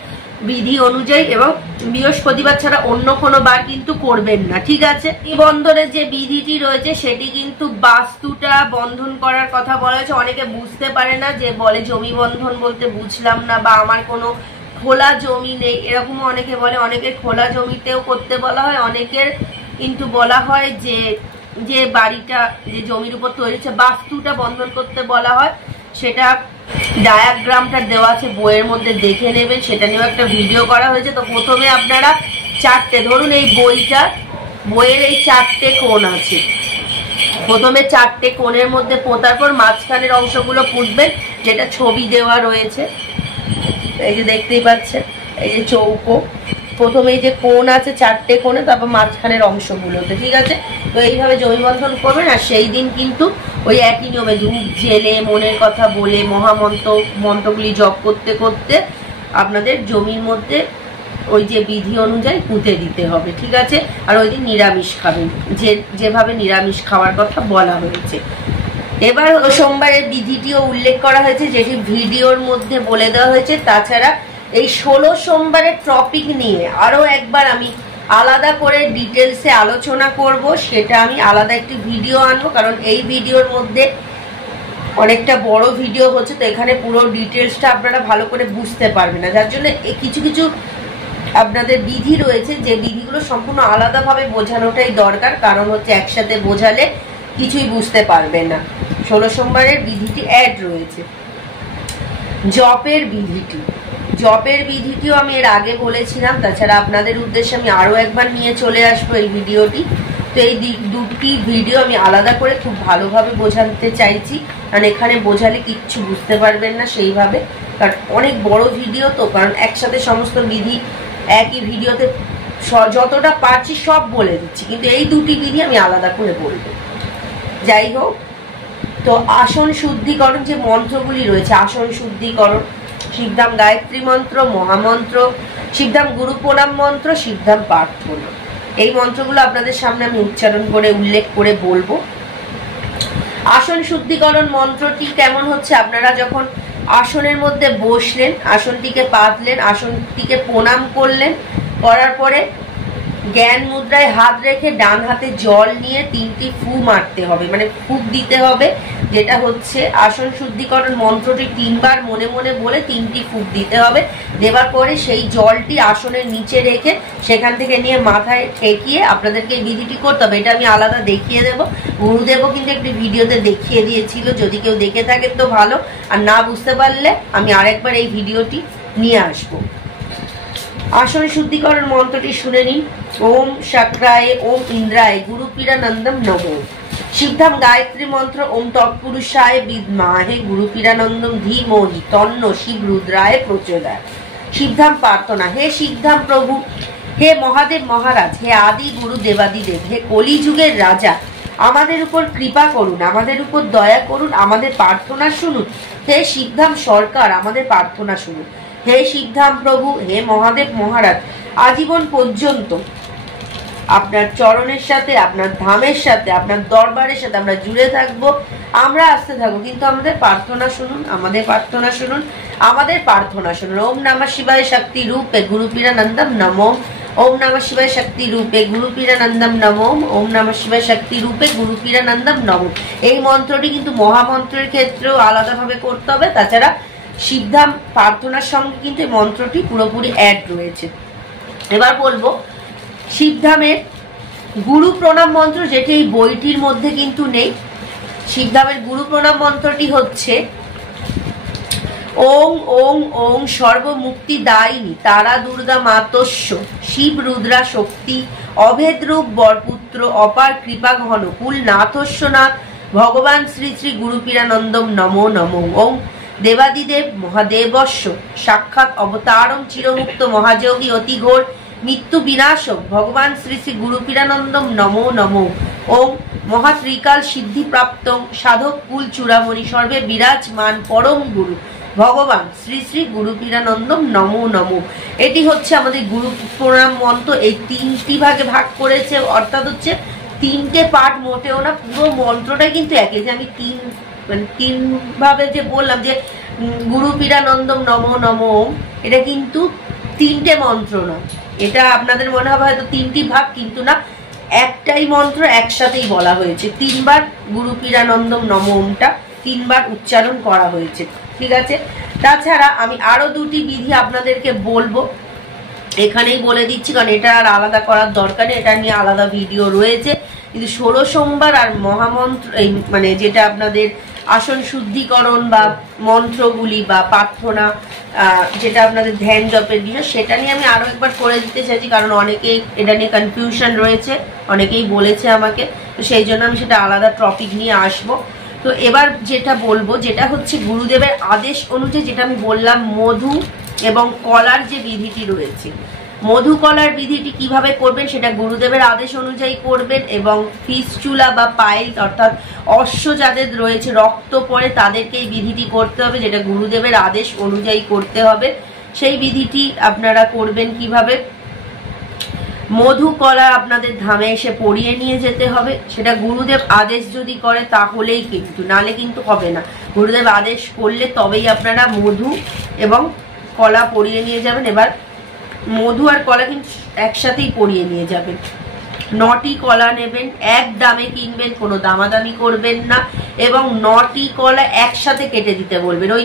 বিধি অনুযায়ী, এবং বৃহস্পতিবার ছাড়া অন্য কোনো বার কিন্তু করবেন না, ঠিক আছে। এই বন্ধনের যে বিধিটি রয়েছে সেটি কিন্তু বাস্তুটা বন্ধন করার কথা বলা হয়েছে। অনেকে বুঝতে পারে না, যে বলে জমি বন্ধন বলতে বুঝলাম না বা আমার কোনো খোলা জমি নেই, এরকমও অনেকে বলে। অনেকের খোলা জমিতেও করতে বলা হয়, অনেকের কিন্তু বলা হয় যে যে বাড়িটা যে জমির উপর তৈরি হচ্ছে বাস্তুটা বন্ধন করতে বলা হয়। সেটা ডায়াগ্রামটা দেওয়া আছে বইয়ের মধ্যে, দেখে নেবেন, সেটা নিয়েও একটা ভিডিও করা হয়েছে। তো প্রথমে আপনারা চারটে, ধরুন এই বইয়ের এই 4টে কোণ আছে, প্রথমে 4টে কোণের মধ্যে পোতার পর মাঝখানের অংশগুলো পুঁতবেন, যেটা ছবি দেওয়া রয়েছে, এই যে দেখতেই পাচ্ছেন, এই যে চৌকো। প্রথমে এই যে কোণ আছে 4টে কোণে, তারপর মাঝখানের অংশগুলোতে, ঠিক আছে। তো এইভাবে জমি বন্ধন করবেন। আর সেই দিন কিন্তু ওই একই নিয়মে ধূপ জেলে মনের কথা বলে মন্ত্রগুলি জপ করতে করতে আপনাদের জমির মধ্যে ওই যে বিধি অনুযায়ী পুঁতে দিতে হবে, ঠিক আছে। আর ওই দিন নিরামিষ খাবেন, যেভাবে নিরামিষ খাওয়ার কথা বলা হয়েছে। এবার সোমবারের বিধিটিও উল্লেখ করা হয়েছে, যেটি ভিডিওর মধ্যে বলে দেওয়া হয়েছে। তাছাড়া এই 16 সোমবারের টপিক নিয়ে আরো একবার আমি আলাদা করে ডিটেলসে আলোচনা করব, সেটা আমি আলাদা একটি ভিডিও আনবো। কারণ এই ভিডিওর মধ্যে অনেকটা বড় ভিডিও হচ্ছে, তো এখানে পুরো ডিটেলসটা আপনারা ভালো করে বুঝতে পারবেন না। যার জন্য কিছু কিছু আপনাদের বিধি রয়েছে, যে বিধিগুলো সম্পূর্ণ আলাদাভাবে বোঝানোটাই দরকার। কারণ হচ্ছে একসাথে বোঝালে কিছুই বুঝতে পারবেন না। 16 সোমবারের বিধিটি অ্যাড রয়েছে। জপের বিধিটিও আমি এর আগে বলেছিলাম। তাছাড়া আপনাদের উদ্দেশ্যে আমি আরো একবার নিয়ে চলে আসবো এই ভিডিওটি। তো এই দুটি ভিডিও আমি আলাদা করে খুব ভালোভাবে বোঝাতে চাইছি, কারণ এখানে বোঝালে কিচ্ছু বুঝতে পারবেন না সেইভাবে। কারণ অনেক বড় ভিডিও তো, কারণ একসাথে সমস্ত বিধি একই ভিডিওতে যতটা পারছি সব বলে দিচ্ছি, কিন্তু এই দুটি বিধি আমি আলাদা করে বলবো। যাই হোক, তো আসন শুদ্ধিকরণ যে মন্ত্রগুলি রয়েছে, আসন শুদ্ধিকরণ, শিবধাম গায়ত্রী মন্ত্র, মহামন্ত্র, শিবধাম গুরু প্রণাম মন্ত্র, শিবধাম প্রার্থনা, এই মন্ত্রগুলো আপনাদের সামনে আমি উচ্চারণ করে উল্লেখ করে বলবো। আসন শুদ্ধিকরণ মন্ত্রটি কেমন হচ্ছে, আপনারা যখন আসনের মধ্যে বসলেন, আসনটিকে পাতলেন, আসনটিকে প্রণাম করলেন, করার পরে জ্ঞান মুদ্রায় হাত রেখে ডান হাতে জল নিয়ে 3টি ফু মারতে হবে, মানে ফুক দিতে হবে, যেটা হচ্ছে আসন শুদ্ধিকরণ মন্ত্রটি 3 বার মনে মনে বলে 3টি ফুক দিতে হবে। দেওয়ার পরে সেই জলটি আসনের নিচে রেখে সেখান থেকে নিয়ে মাথায় ঠেকিয়ে আপনাদেরকে এই বিধিটি করতে হবে। এটা আমি আলাদা দেখিয়ে দেবো, গুরুদেবও কিন্তু একটি ভিডিওতে দেখিয়ে দিয়েছিল, যদি কেউ দেখে থাকেন তো ভালো, আর না বুঝতে পারলে আমি আরেকবার এই ভিডিওটি নিয়ে আসবো। আসন শুদ্ধিকরণ মন্ত্রটি শুনে নিন। ওম শাক্রায় ওম ইন্দ্রায় গুরু পীরানন্দম নমো। শিবধাম গায়ত্রী মন্ত্র ওম তৎপুরুষায় বিদ্মহে গুরু পীরানন্দম ধীমহি তন্ন শিব রুদ্রায় প্রচোদয়াৎ। শিবধাম প্রার্থনা। হে শিবধাম প্রভু, হে মহাদেব মহারাজ, হে আদি গুরু দেবাদিদেব, হে কলিযুগের রাজা, আমাদের উপর কৃপা করুন, আমাদের উপর দয়া করুন, আমাদের প্রার্থনা শুনুন। হে শিবধাম সরকার, আমাদের প্রার্থনা শুনুন। হে শিবধাম প্রভু, হে মহাদেব মহারাজ, আজীবন পর্যন্ত আপনার চরণের সাথে, আপনার ধামের সাথে, আপনার দরবারের সাথে আমরা জুড়ে থাকবো, আমরা আসতে থাকবো, কিন্তু আমাদের প্রার্থনা শুনুন, আমাদের প্রার্থনা শুনুন, আমাদের প্রার্থনা শুনুন। ওম নমঃ শিবায় শক্তি রূপে গুরু পীরানন্দম নমঃ। ওম নমঃ শিবায় শক্তি রূপে গুরু পীরানন্দম নমঃ। ওম নমঃ শিবায় শক্তি রূপে গুরু পীরানন্দম নমঃ। এই মন্ত্রটি কিন্তু মহামন্ত্রের ক্ষেত্রেও আলাদাভাবে করতে হবে, তাছাড়া শিবধাম প্রার্থনার সঙ্গে কিন্তু এই মন্ত্রটি পুরোপুরি অ্যাড রয়েছে। এবার বলবো শিবধামের গুরু প্রণাম মন্ত্র, যেটি এই বইটির মধ্যে কিন্তু নেই। শিবধামের গুরু প্রণাম মন্ত্রটি হচ্ছে ওং ওং ওং সর্বমুক্তি দায়িনী তারা দুর্গা মাতস্য শিব রুদ্রা শক্তি অভেদরূপ বরপুত্র অপার কৃপা ঘন কুল নাথস্যনাথ ভগবান শ্রী শ্রী গুরু পীরানন্দম নমো নমো। ওং দেবাদিদেব মহাদেবস্য সাক্ষাৎ অবতারম চিরমুক্ত মহাযোগী অতি ঘোর মৃত্যু বিনাশক ভগবান শ্রী শ্রী গুরু পীরানন্দম নমো নমো। ওং মহাত্রিকাল সিদ্ধিপ্রাপ্ত সাধক কুল চূড়ামণি সর্বে বিরাজমান পরম গুরু ভগবান শ্রী শ্রী গুরু পীরানন্দম নমো নমো। এটি হচ্ছে আমাদের গুরু প্রণাম মন্ত্র। এই 3টি ভাগে ভাগ করেছে, অর্থাৎ হচ্ছে 3টে পার্ট, মোটেও না, পুরো মন্ত্রটাই কিন্তু একই। যে আমি 3 ভাবে যে বললাম যে গুরু পীরানন্দম নমো নমো, এটা কিন্তু 3টে মন্ত্র না। এটা আপনাদের মনে হবে হয়তো 3টি ভাগ, কিন্তু না, একটাই মন্ত্র, একসাথেই বলা হয়েছে। 3 বার গুরু পীরানন্দম নমো ওমটা 3 বার উচ্চারণ করা হয়েছে, ঠিক আছে। তাছাড়া আমি আরো 2টি বিধি আপনাদেরকে বলবো, এখানেই বলে দিচ্ছি, কারণ এটা আর আলাদা করার দরকার নেই, এটা নিয়ে আলাদা ভিডিও রয়েছে। কিন্তু 16 সোমবার আর মহামন্ত্র, এই মানে যেটা আপনাদের আসন শুদ্ধিকরণ বা মন্ত্রগুলি বা প্রার্থনা, যেটা আপনাদের ধ্যান জপের বিষয়, সেটা নিয়ে আমি আরো একবার করে দিতে চাইছি, কারণ অনেকেই এটা নিয়ে কনফিউশন রয়েছে, অনেকেই বলেছে আমাকে, তো সেই জন্য আমি সেটা আলাদা টপিক নিয়ে আসবো। তো এবার যেটা বলবো, যেটা হচ্ছে গুরুদেবের আদেশ অনুযায়ী, যেটা আমি বললাম মধু এবং কলার যে বিধিটি রয়েছে, মধু কলার বিধিটি কিভাবে করবেন সেটা গুরুদেবের আদেশ অনুযায়ী করবেন। এবং ফিস্চুলা বা পাইলস অর্থাৎ অশ্ব যাদের রয়েছে, রক্ত পড়ে, তাদেরকে এই বিধিটি করতে হবে, যেটা গুরুদেবের আদেশ অনুযায়ী করতে হবে। সেই বিধিটি আপনারা করবেন কিভাবে, মধু কলা আপনাদের ধামে এসে পরিয়ে নিয়ে যেতে হবে। সেটা গুরুদেব আদেশ যদি করে তাহলেই, কিন্তু নালে কিন্তু হবে না। গুরুদেব আদেশ করলে তবেই আপনারা মধু এবং কলা পরিয়ে নিয়ে যাবেন। এবার মধু আর কলা কিন্তু একসাথেই পরিয়ে নিয়ে যাবেন। 9টি কলা নেবেন, এক দামে কিনবেন, কোনো দামাদামি করবেন না, এবং 9টি কলা একসাথে কেটে দিতে বলবেন। ওই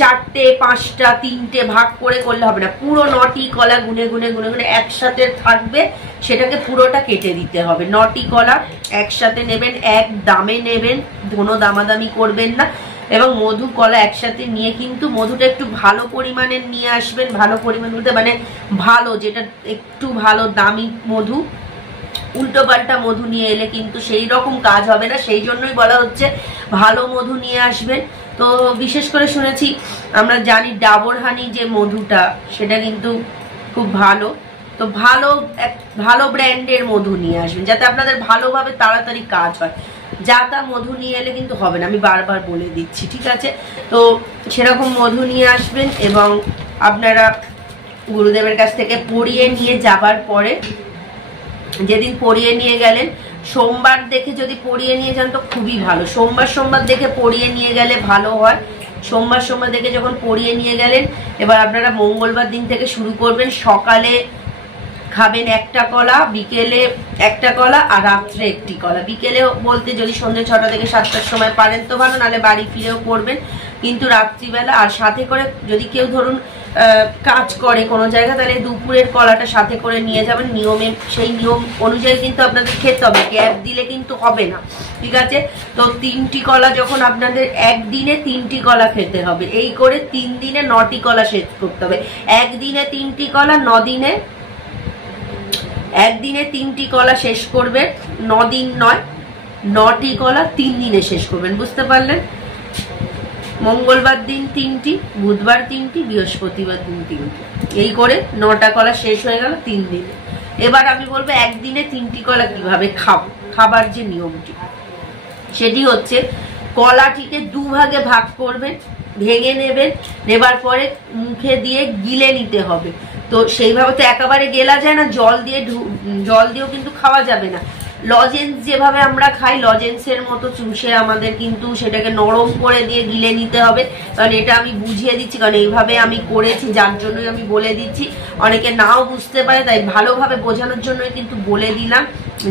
4টে 5টা 3টে ভাগ করে করলে হবে না, পুরো 9টি কলা গুনে গুনে গুনে গুনে একসাথে থাকবে, সেটাকে পুরোটা কেটে দিতে হবে। 9টি কলা একসাথে নেবেন, এক দামে নেবেন, কোনো দামাদামি করবেন না। এবং মধু কলা একসাথে নিয়ে কিন্তু মধুটা একটু ভালো পরিমাণে নিয়ে আসবেন। ভালো পরিমাণ বলতে মানে ভালো, যেটা একটু ভালো দামি মধু। উল্টো পাল্টা মধু নিয়ে এলে কিন্তু সেই রকম কাজ হবে না, সেই জন্যই বলা হচ্ছে ভালো মধু নিয়ে আসবেন। তো বিশেষ করে শুনেছি, আমরা জানি ডাবর হানি যে মধুটা সেটা কিন্তু খুব ভালো। তো ভালো ব্র্যান্ডের মধু নিয়ে আসবেন যাতে আপনাদের ভালোভাবে তাড়াতাড়ি কাজ হয়। যা তা মধু নিয়ে এলে কিন্তু হবে না, আমি বারবার বলে দিচ্ছি, ঠিক আছে? তো সেরকম মধু নিয়ে আসবেন এবং আপনারা গুরুদেবের কাছ থেকে পড়িয়ে নিয়ে যাবার পরে, যেদিন পড়িয়ে নিয়ে গেলেন সোমবার দেখে যদি পড়িয়ে নিয়ে যান তো খুবই ভালো। সোমবার দেখে পড়িয়ে নিয়ে গেলে ভালো হয়। সোমবার দেখে যখন পড়িয়ে নিয়ে গেলেন, এবার আপনারা মঙ্গলবার দিন থেকে শুরু করবেন। সকালে খাবেন একটা কলা, বিকেলে একটা কলা, আর রাত্রে একটি কলা। বিকেলে বলতে যদি সন্ধ্যে 6টা থেকে 7টার সময় পারেন তো ভালো, নাহলে বাড়ি ফিরেও করবেন, কিন্তু রাত্রিবেলা। আর সাথে করে যদি কেউ ধরুন কাজ করে কোনো জায়গা, তাহলে দুপুরের কলাটা সাথে করে নিয়ে যাবেন। সেই নিয়ম অনুযায়ী কিন্তু আপনাদের খেতে হবে, গ্যাপ দিলে কিন্তু হবে না, ঠিক আছে? তো 3টি কলা যখন আপনাদের একদিনে 3টি কলা খেতে হবে, এই করে 3 দিনে 9টি কলা শেষ করতে হবে। একদিনে 3টি কলা, 9 দিনে একদিনে 3টি কলা শেষ করবে, 9 দিন নয়, 9টি কলা 3 দিনে শেষ করবেন, বুঝতে পারলেন? মঙ্গলবার দিন 3টি, বুধবার 3টি, বৃহস্পতিবার দিন 3টি, এই করে 9টা কলা শেষ হয়ে গেল 3 দিনে। এবার আমি বলবো একদিনে 3টি কলা কিভাবে খাবো। খাবার যে নিয়মটি সেটি হচ্ছে, কলাটিকে 2 ভাগে ভাগ করবেন, ভেঙে নেবেন, নেবার পরে মুখে দিয়ে গিলে নিতে হবে। তো সেইভাবে তো একেবারে গেলা যায় না, জল দিয়েও কিন্তু খাওয়া যাবে না। লজেন্স যেভাবে আমরা খাই, লজেন্সের মতো চুষে আমাদের কিন্তু সেটাকে নরম করে দিয়ে গিলে নিতে হবে। কারণ এটা আমি বুঝিয়ে দিচ্ছি, কারণ এইভাবে আমি করেছি, যার জন্যই আমি বলে দিচ্ছি। অনেকে নাও বুঝতে পারে, তাই ভালোভাবে বোঝানোর জন্যই কিন্তু বলে দিলাম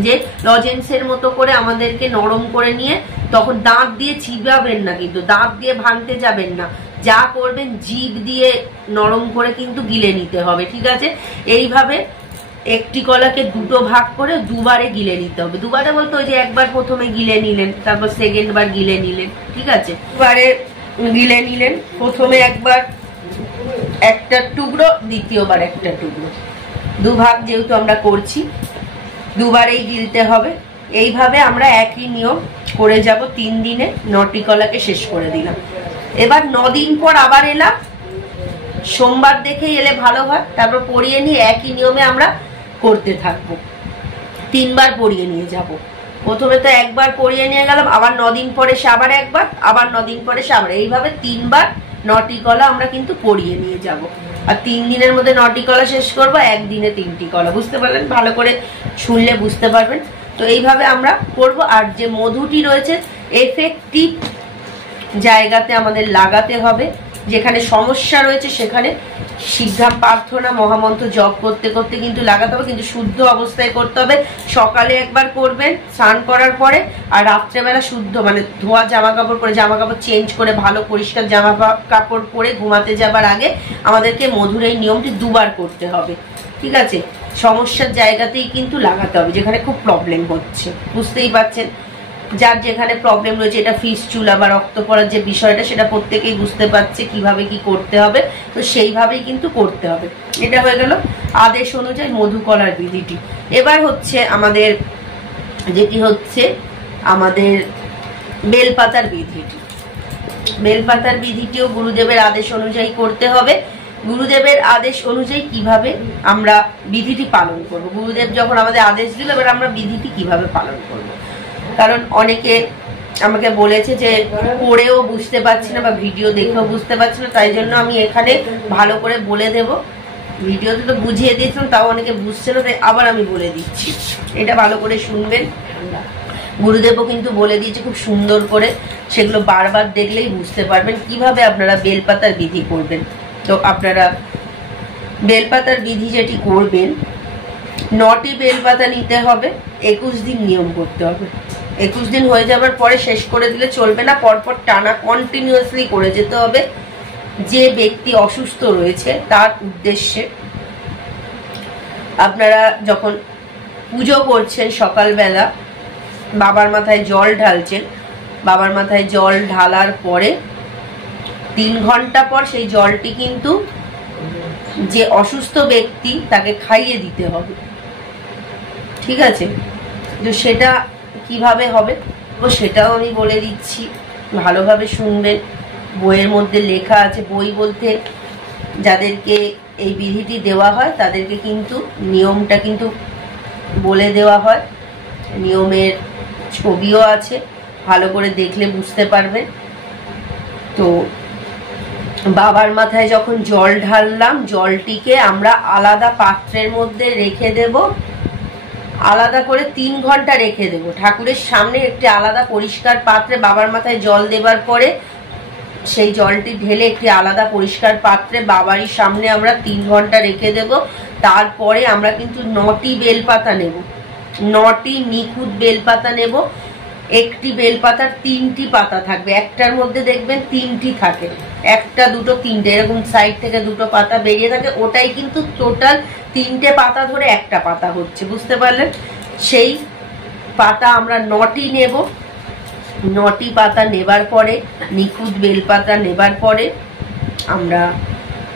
যে লজেন্সের মতো করে আমাদেরকে নরম করে নিয়ে, তখন দাঁত দিয়ে চিবাবেন না, কিন্তু দাঁত দিয়ে ভাঙতে যাবেন না, যা করবেন জিভ দিয়ে নরম করে কিন্তু গিলে নিতে হবে, ঠিক আছে? এইভাবে একটি কলাকে 2টো ভাগ করে 2বারে গিলে নিতে হবে। 2বারে বলতে ওই যে একবার প্রথমে গিলে নিলেন, তারপর সেকেন্ড বার গিলে নিলেন, ঠিক আছে? 2বারে গিলে নিলেন, প্রথমে একবার একটা টুকরো, দ্বিতীয়বার একটা টুকরো, 2 ভাগ যেহেতু আমরা করছি 2বারেই গিলতে হবে। এইভাবে আমরা একই নিয়ম করে যাব 3 দিনে, 9টি কলাকে শেষ করে দিলাম। এবার 9 দিন পর আবার এলাম, সোমবার দেখেই এলে ভালো হয়। তারপর পড়িয়ে নিয়ে একই নিয়মে আমরা করতে থাকবো, 3বার পড়িয়ে নিয়ে যাব। প্রথমে তো একবার পড়িয়ে নিয়ে গেলাম, আবার 9 দিন পরে সে আবার একবার, আবার 9 দিন পরে সে আবার, এইভাবে 3বার 9টি কলা আমরা কিন্তু পড়িয়ে নিয়ে যাব। আর 3 দিনের মধ্যে 9টি কলা শেষ করবো, একদিনে 3টি কলা। বুঝতে পারলেন? ভালো করে শুনলে বুঝতে পারবেন। তো এইভাবে আমরা করব। আর যে মধুটি রয়েছে এফেক্টিভ জায়গাতে আমাদের লাগাতে হবে, যেখানে সমস্যা রয়েছে সেখানে সিদ্ধা প্রার্থনা মহামন্ত্র জপ করতে করতে কিন্তু লাগাতে হবে, কিন্তু শুদ্ধ অবস্থায় করতে হবে। সকালে একবার করবেন স্নান করার পরে, আর রাত্রেবেলা শুদ্ধ মানে ধোয়া জামা কাপড় পরে, জামা কাপড় চেঞ্জ করে ভালো পরিষ্কার জামা কাপড় পরে ঘুমাতে যাবার আগে আমাদেরকে মধুর এই নিয়মটি 2বার করতে হবে, ঠিক আছে? সমস্যার জায়গাতেই কিন্তু লাগাতে হবে, যেখানে খুব প্রবলেম হচ্ছে, বুঝতেই পারছেন? যার যেখানে প্রবলেম রয়েছে, এটা ফিস্টুলা বা রক্ত পড়ার যে বিষয়টা, সেটা প্রত্যেকেই বুঝতে পারছে কিভাবে কি করতে হবে। তো সেইভাবেই কিন্তু করতে হবে। এটা হয়ে গেল আদেশ অনুযায়ী মধুকলার বিধিটি। এবার হচ্ছে আমাদের যেটি হচ্ছে আমাদের বেলপাতার বিধিটি। বেলপাতার বিধিটিও গুরুদেবের আদেশ অনুযায়ী করতে হবে। গুরুদেবের আদেশ অনুযায়ী কিভাবে আমরা বিধিটি পালন করব, গুরুদেব যখন আমাদের আদেশ দিল, এবার আমরা বিধিটি কিভাবে পালন করব। কারণ অনেকে আমাকে বলেছে যে পড়েও বুঝতে পারছি না বা ভিডিও দেখেও বুঝতে পারছি না, তাই জন্য আমি এখানে ভালো করে বলে দেব। ভিডিওতে তো বুঝিয়ে দিয়েছিলাম, তাও অনেকে বুঝছে না, তাই আবার আমি বলে দিচ্ছি। এটা ভালো করে শুনবেন। গুরুদেবও কিন্তু বলে দিয়েছে খুব সুন্দর করে, সেগুলো বারবার দেখলেই বুঝতে পারবেন কিভাবে আপনারা বেলপাতার বিধি করবেন। তো আপনারা বেলপাতার বিধি যেটি করবেন, 9টি বেলপাতা নিতে হবে, 21 দিন নিয়ম করতে হবে। 21 দিন হয়ে যাবার পরে শেষ করে দিলে চলবে না, পরপর টানা কন্টিনিউয়াসলি করে যেতে হবে। যে ব্যক্তি অসুস্থ রয়েছে তার উদ্দেশ্যে আপনারা যখন পুজো করছেন সকালবেলা, বাবার মাথায় জল ঢালছেন, বাবার মাথায় জল ঢালার পরে 3 ঘন্টা পর সেই জলটি কিন্তু যে অসুস্থ ব্যক্তি তাকে খাইয়ে দিতে হবে, ঠিক আছে? তো সেটা কিভাবে হবে সেটাও আমি বলে দিচ্ছি, ভালোভাবে শুনবেন। বইয়ের মধ্যে লেখা আছে, বই বলতে যাদেরকে এই বিধিটি দেওয়া হয় তাদেরকে কিন্তু নিয়মটা কিন্তু বলে দেওয়া হয়, নিয়মের ছবিও আছে, ভালো করে দেখলে বুঝতে পারবেন। তো বাবার মাথায় যখন জল ঢাললাম, জলটিকে আমরা আলাদা পাত্রের মধ্যে রেখে দেব, আলাদা করে 3 ঘন্টা রেখে দেব ঠাকুরের সামনে একটি আলাদা পরিষ্কার পাত্রে। বাবার মাথায় জল দেবার পরে সেই জলটি ঢেলে একটি আলাদা পরিষ্কার পাত্রে বাবারই সামনে আমরা 3 ঘন্টা রেখে দেব। তারপরে আমরা কিন্তু 9টি বেলপাতা নেব, 9টি নিখুঁত বেলপাতা নেব। একটি বেলপাতার 3টি পাতা থাকবে, একটার মধ্যে দেখবেন 3টি থাকে, 1, 2, 3টে এরকম সাইড থেকে 2টো পাতা বেরিয়ে থাকে, ওটাই কিন্তু টোটাল 3টে পাতা ধরে একটা পাতা হচ্ছে, বুঝতে পারলেন? সেই পাতা আমরা 9টি নেব। 9টি পাতা নেবার পরে, নিখুঁত বেলপাতা নেবার পরে আমরা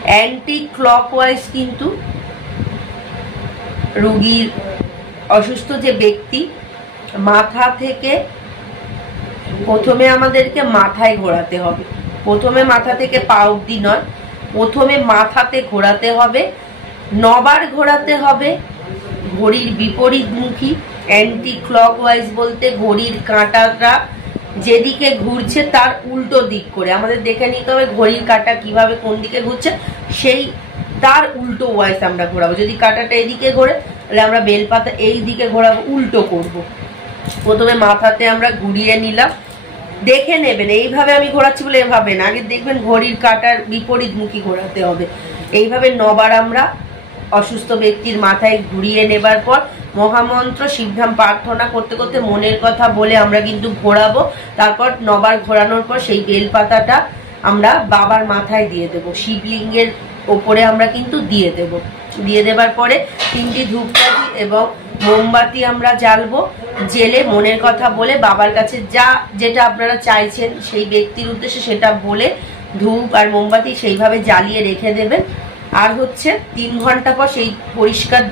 অ্যান্টি ক্লকওয়াইজ কিন্তু রোগীর, অসুস্থ যে ব্যক্তি, মাথা থেকে প্রথমে আমাদেরকে মাথায় ঘোরাতে হবে, প্রথমে মাথা থেকে পা অবধি নয়, প্রথমে মাথাতে ঘোরাতে হবে, 9 বার ঘোরাতে হবে ঘড়ির বিপরীতমুখী। অ্যান্টি ক্লকওয়াইজ বলতে ঘড়ির কাঁটাটা যেদিকে ঘুরছে তার উল্টো দিক করে আমাদের দেখে নিতে হবে ঘড়ির কাঁটা কিভাবে কোন দিকে ঘুরছে, সেই তার উল্টো ওয়াইজ আমরা ঘোরাবো। যদি কাঁটাটা এদিকে ঘোরে তাহলে আমরা বেলপাতা এই দিকে ঘোরাবো, উল্টো করব। প্রথমে মাথাতে আমরা ঘুরিয়ে নিলাম, দেখে নেবেন এইভাবে আমি ঘোরাচ্ছি বলে এভাবে না, আগে দেখবেন ঘড়ির কাঁটার বিপরীতমুখী ঘোরাতে হবে। এইভাবে 9 বার আমরা অসুস্থ ব্যক্তির মাথায় ঘুরিয়ে নেবার পর মহামন্ত্র শিবধাম প্রার্থনা করতে করতে মনের কথা বলে আমরা কিন্তু ঘোরাবো। তারপর 9 বার ঘোরানোর পর সেই বেলপাতাটা আমরা বাবার মাথায় দিয়ে দেব, শিবলিঙ্গের ওপরে আমরা কিন্তু দিয়ে দেব। দিয়ে দেবার পরে 3টি ধূপকাঠি এবং মোমবাতি আমরা জ্বালবো, জেলে মনের কথা বলে বাবার কাছে যেটা আপনারা চাইছেন সেই ব্যক্তির উদ্দেশ্যে সেটা বলে ধূপ আর মোমবাতি সেইভাবে জ্বালিয়ে রেখে দেবেন। আর হচ্ছে 3 ঘন্টা পর সেই পরিষ্কার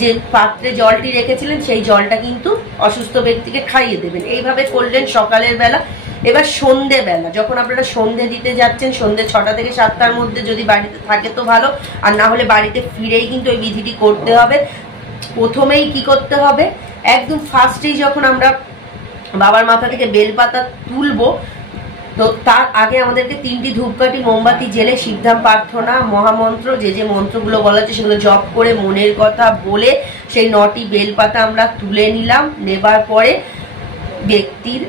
যে পাত্রে জলটি রেখেছিলেন সেই জলটা কিন্তু অসুস্থ ব্যক্তিকে খাইয়ে দেবেন। এইভাবে করলেন সকালের বেলা। এবার সন্ধে বেলা যখন আপনারা সন্ধে দিতে যাচ্ছেন, সন্ধে 6টা থেকে 7টার মধ্যে যদি বাড়িতে থাকে তো ভালো, আর না হলে বাড়িতে ফিরেই কিন্তু ওই বিধিটি করতে হবে। প্রথমেই কি করতে হবে, একদম ফার্স্টেই যখন আমরা বাবার মাথা থেকে বেলপাতা তুলবো, তো তার আগে আমাদেরকে 3টি ধূপকাঠি মোমবাতি জেলে শিবধাম প্রার্থনা মহামন্ত্র যে মন্ত্রগুলো বলা হচ্ছে সেগুলো জপ করে মনের কথা বলে সেই 9টি বেলপাতা আমরা তুলে নিলাম। নেবার পরে ব্যক্তির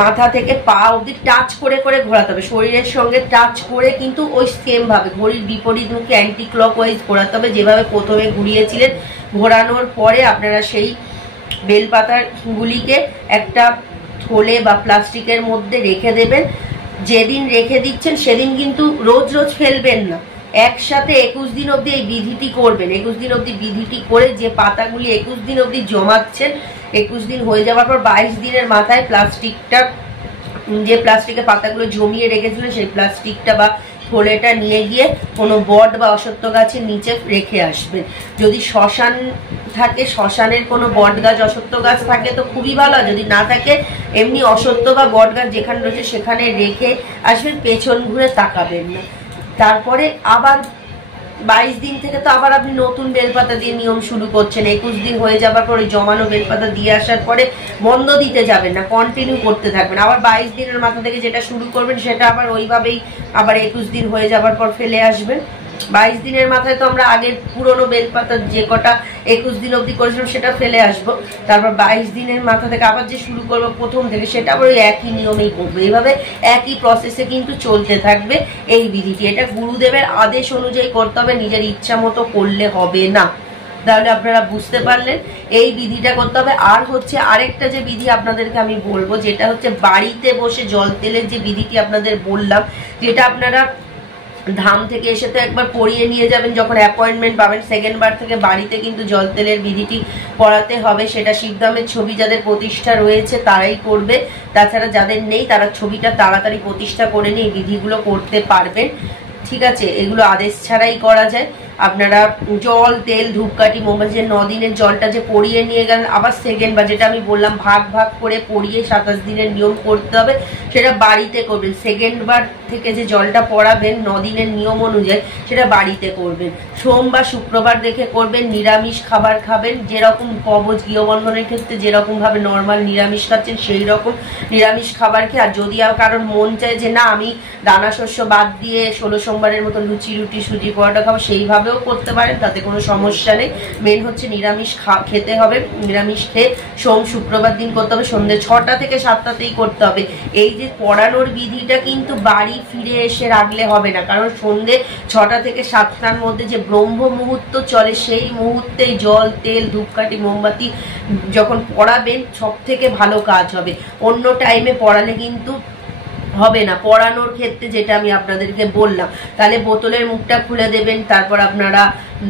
মাথা থেকে পা অবধি টাচ করে করে ঘোরাতে হবে, শরীরের সঙ্গে টাচ করে কিন্তু ওই সেম ভাবে ঘড়ির বিপরীত মুখে অ্যান্টি ক্লকওয়াইজ ঘোরাতে হবে যেভাবে প্রথমে ঘুরিয়েছিলেন। ঘোরানোর পরে আপনারা সেই বেলপাতাগুলিকে একটা থলে বা প্লাস্টিকের মধ্যে রেখে দেবেন। যেদিন রেখে দিচ্ছেন সেদিন কিন্তু রোজ রোজ ফেলবেন না, একসাথে 21 দিন অবধি এই বিধিটি করবেন। 21 দিন অবধি বিধিটি করে যে পাতাগুলি 21 দিন অবধি জমাচ্ছেন, 21 দিন হয়ে যাওয়ার পর 22 দিনের মাথায় প্লাস্টিকটা, যে প্লাস্টিকে পাতাগুলো জমিয়ে রেখেছিলেন সেই প্লাস্টিকটা বা থলেটা নিয়ে গিয়ে কোনো বট বা অশ্বত্থ গাছের নিচে রেখে আসবেন। যদি শ্মশান থাকে, শ্মশানের কোনো বট গাছ অশ্বত্থ গাছ থাকে তো খুবই ভালো, যদি না থাকে এমনি অশ্বত্থ বা বট গাছ যেখানে রয়েছে সেখানে রেখে আসবেন, পেছন ঘুরে তাকাবেন না। তারপরে আবার 22 দিন থেকে তো আবার আপনি নতুন বেলপাতা দিয়ে নিয়ম শুরু করছেন। 21 দিন হয়ে যাবার পরে জমানো বেলপাতা দিয়ে আসার পরে বন্ধ দিতে যাবেন না, কন্টিনিউ করতে থাকবেন। আবার 22 দিনের মাথা থেকে যেটা শুরু করবেন সেটা আবার ওইভাবেই আবার 21 দিন হয়ে যাবার পর ফেলে আসবেন। 22 দিনের মাথায় তো আমরা আগের পুরনো বেলপাতা যে কটা 21 দিন অবধি করেছিলাম সেটা ফেলে আসবো। তারপর 22 দিনের মাথা থেকে আবার যে শুরু করবো প্রথম থেকে সেটা আবার ওই একই নিয়মেই করবো। এইভাবে একই প্রসেসে কিন্তু চলতে থাকবে এই বিধিটি। এটা গুরুদেবের আদেশ অনুযায়ী করতে হবে, নিজের ইচ্ছা মতো করলে হবে না। তাহলে আপনারা বুঝতে পারলেন এই বিধিটা করতে হবে। আর হচ্ছে আরেকটা যে বিধি আপনাদেরকে আমি বলবো, যেটা হচ্ছে বাড়িতে বসে জল তেলের যে বিধিটি আপনাদের বললাম, যেটা আপনারা ধাম থেকে এসে তো একবার পড়িয়ে নিয়ে যাবেন যখন অ্যাপয়েন্টমেন্ট পাবেন, সেকেন্ড বার থেকে বাড়িতে কিন্তু জল তেলের বিধিটি পড়াতে হবে। সেটা শিবধামের ছবি যাদের প্রতিষ্ঠা রয়েছে তারাই করবে, তাছাড়া যাদের নেই তারা ছবিটা তাড়াতাড়ি প্রতিষ্ঠা করে নিয়ে এই বিধিগুলো করতে পারবেন। ঠিক আছে, এগুলো আদেশ ছাড়াই করা যায়। আপনারা জল তেল ধূপকাঠি মোমবাতি, যে 9 দিনের জলটা যে পরিয়ে নিয়ে গেলেন, আবার সেকেন্ড বার যেটা আমি বললাম ভাগ ভাগ করে পরিয়ে 27 দিনের নিয়ম করতে হবে, সেটা বাড়িতে করবেন। সেকেন্ড বার থেকে যে জলটা পড়াবেন 9 দিনের নিয়ম অনুযায়ী সেটা বাড়িতে করবেন। সোম বা শুক্রবার দেখে করবেন। নিরামিষ খাবার খাবেন, যেরকম কবচ গৃহবন্ধনের ক্ষেত্রে যেরকম ভাবে নর্মাল নিরামিষ খাচ্ছেন সেই রকম নিরামিষ খাবার খেয়ে। আর যদি কারণ মন চায় যে না আমি দানা শস্য বাদ দিয়ে 16 সোমবারের মতো লুচি রুটি সুজি পরোটা খাবো, সেইভাবেও করতে পারেন, তাতে কোনো সমস্যা নেই। মেন হচ্ছে নিরামিষ খেতে হবে। নিরামিষ খেয়ে সোম শুক্রবার দিন করতে হবে, সন্ধ্যে 6টা থেকে 7টাতেই করতে হবে। এই যে পড়ানোর বিধিটা কিন্তু বাড়ি ফিরে এসে রাখলে হবে না, কারণ সন্ধ্যে 6টা থেকে 7টার মধ্যে যে ব্রহ্ম মুহূর্ত চলে, সেই মুহূর্তে জল তেল ধূপকাঠি মোমবাতি যখন পড়াবেন সব থেকে ভালো কাজ হবে। অন্য টাইমে পড়ালে কিন্তু হবে না। পড়ানোর ক্ষেত্রে যেটা আমি আপনাদেরকে বললাম, তাহলে বোতলের মুখটা খুলে দেবেন, তারপর আপনারা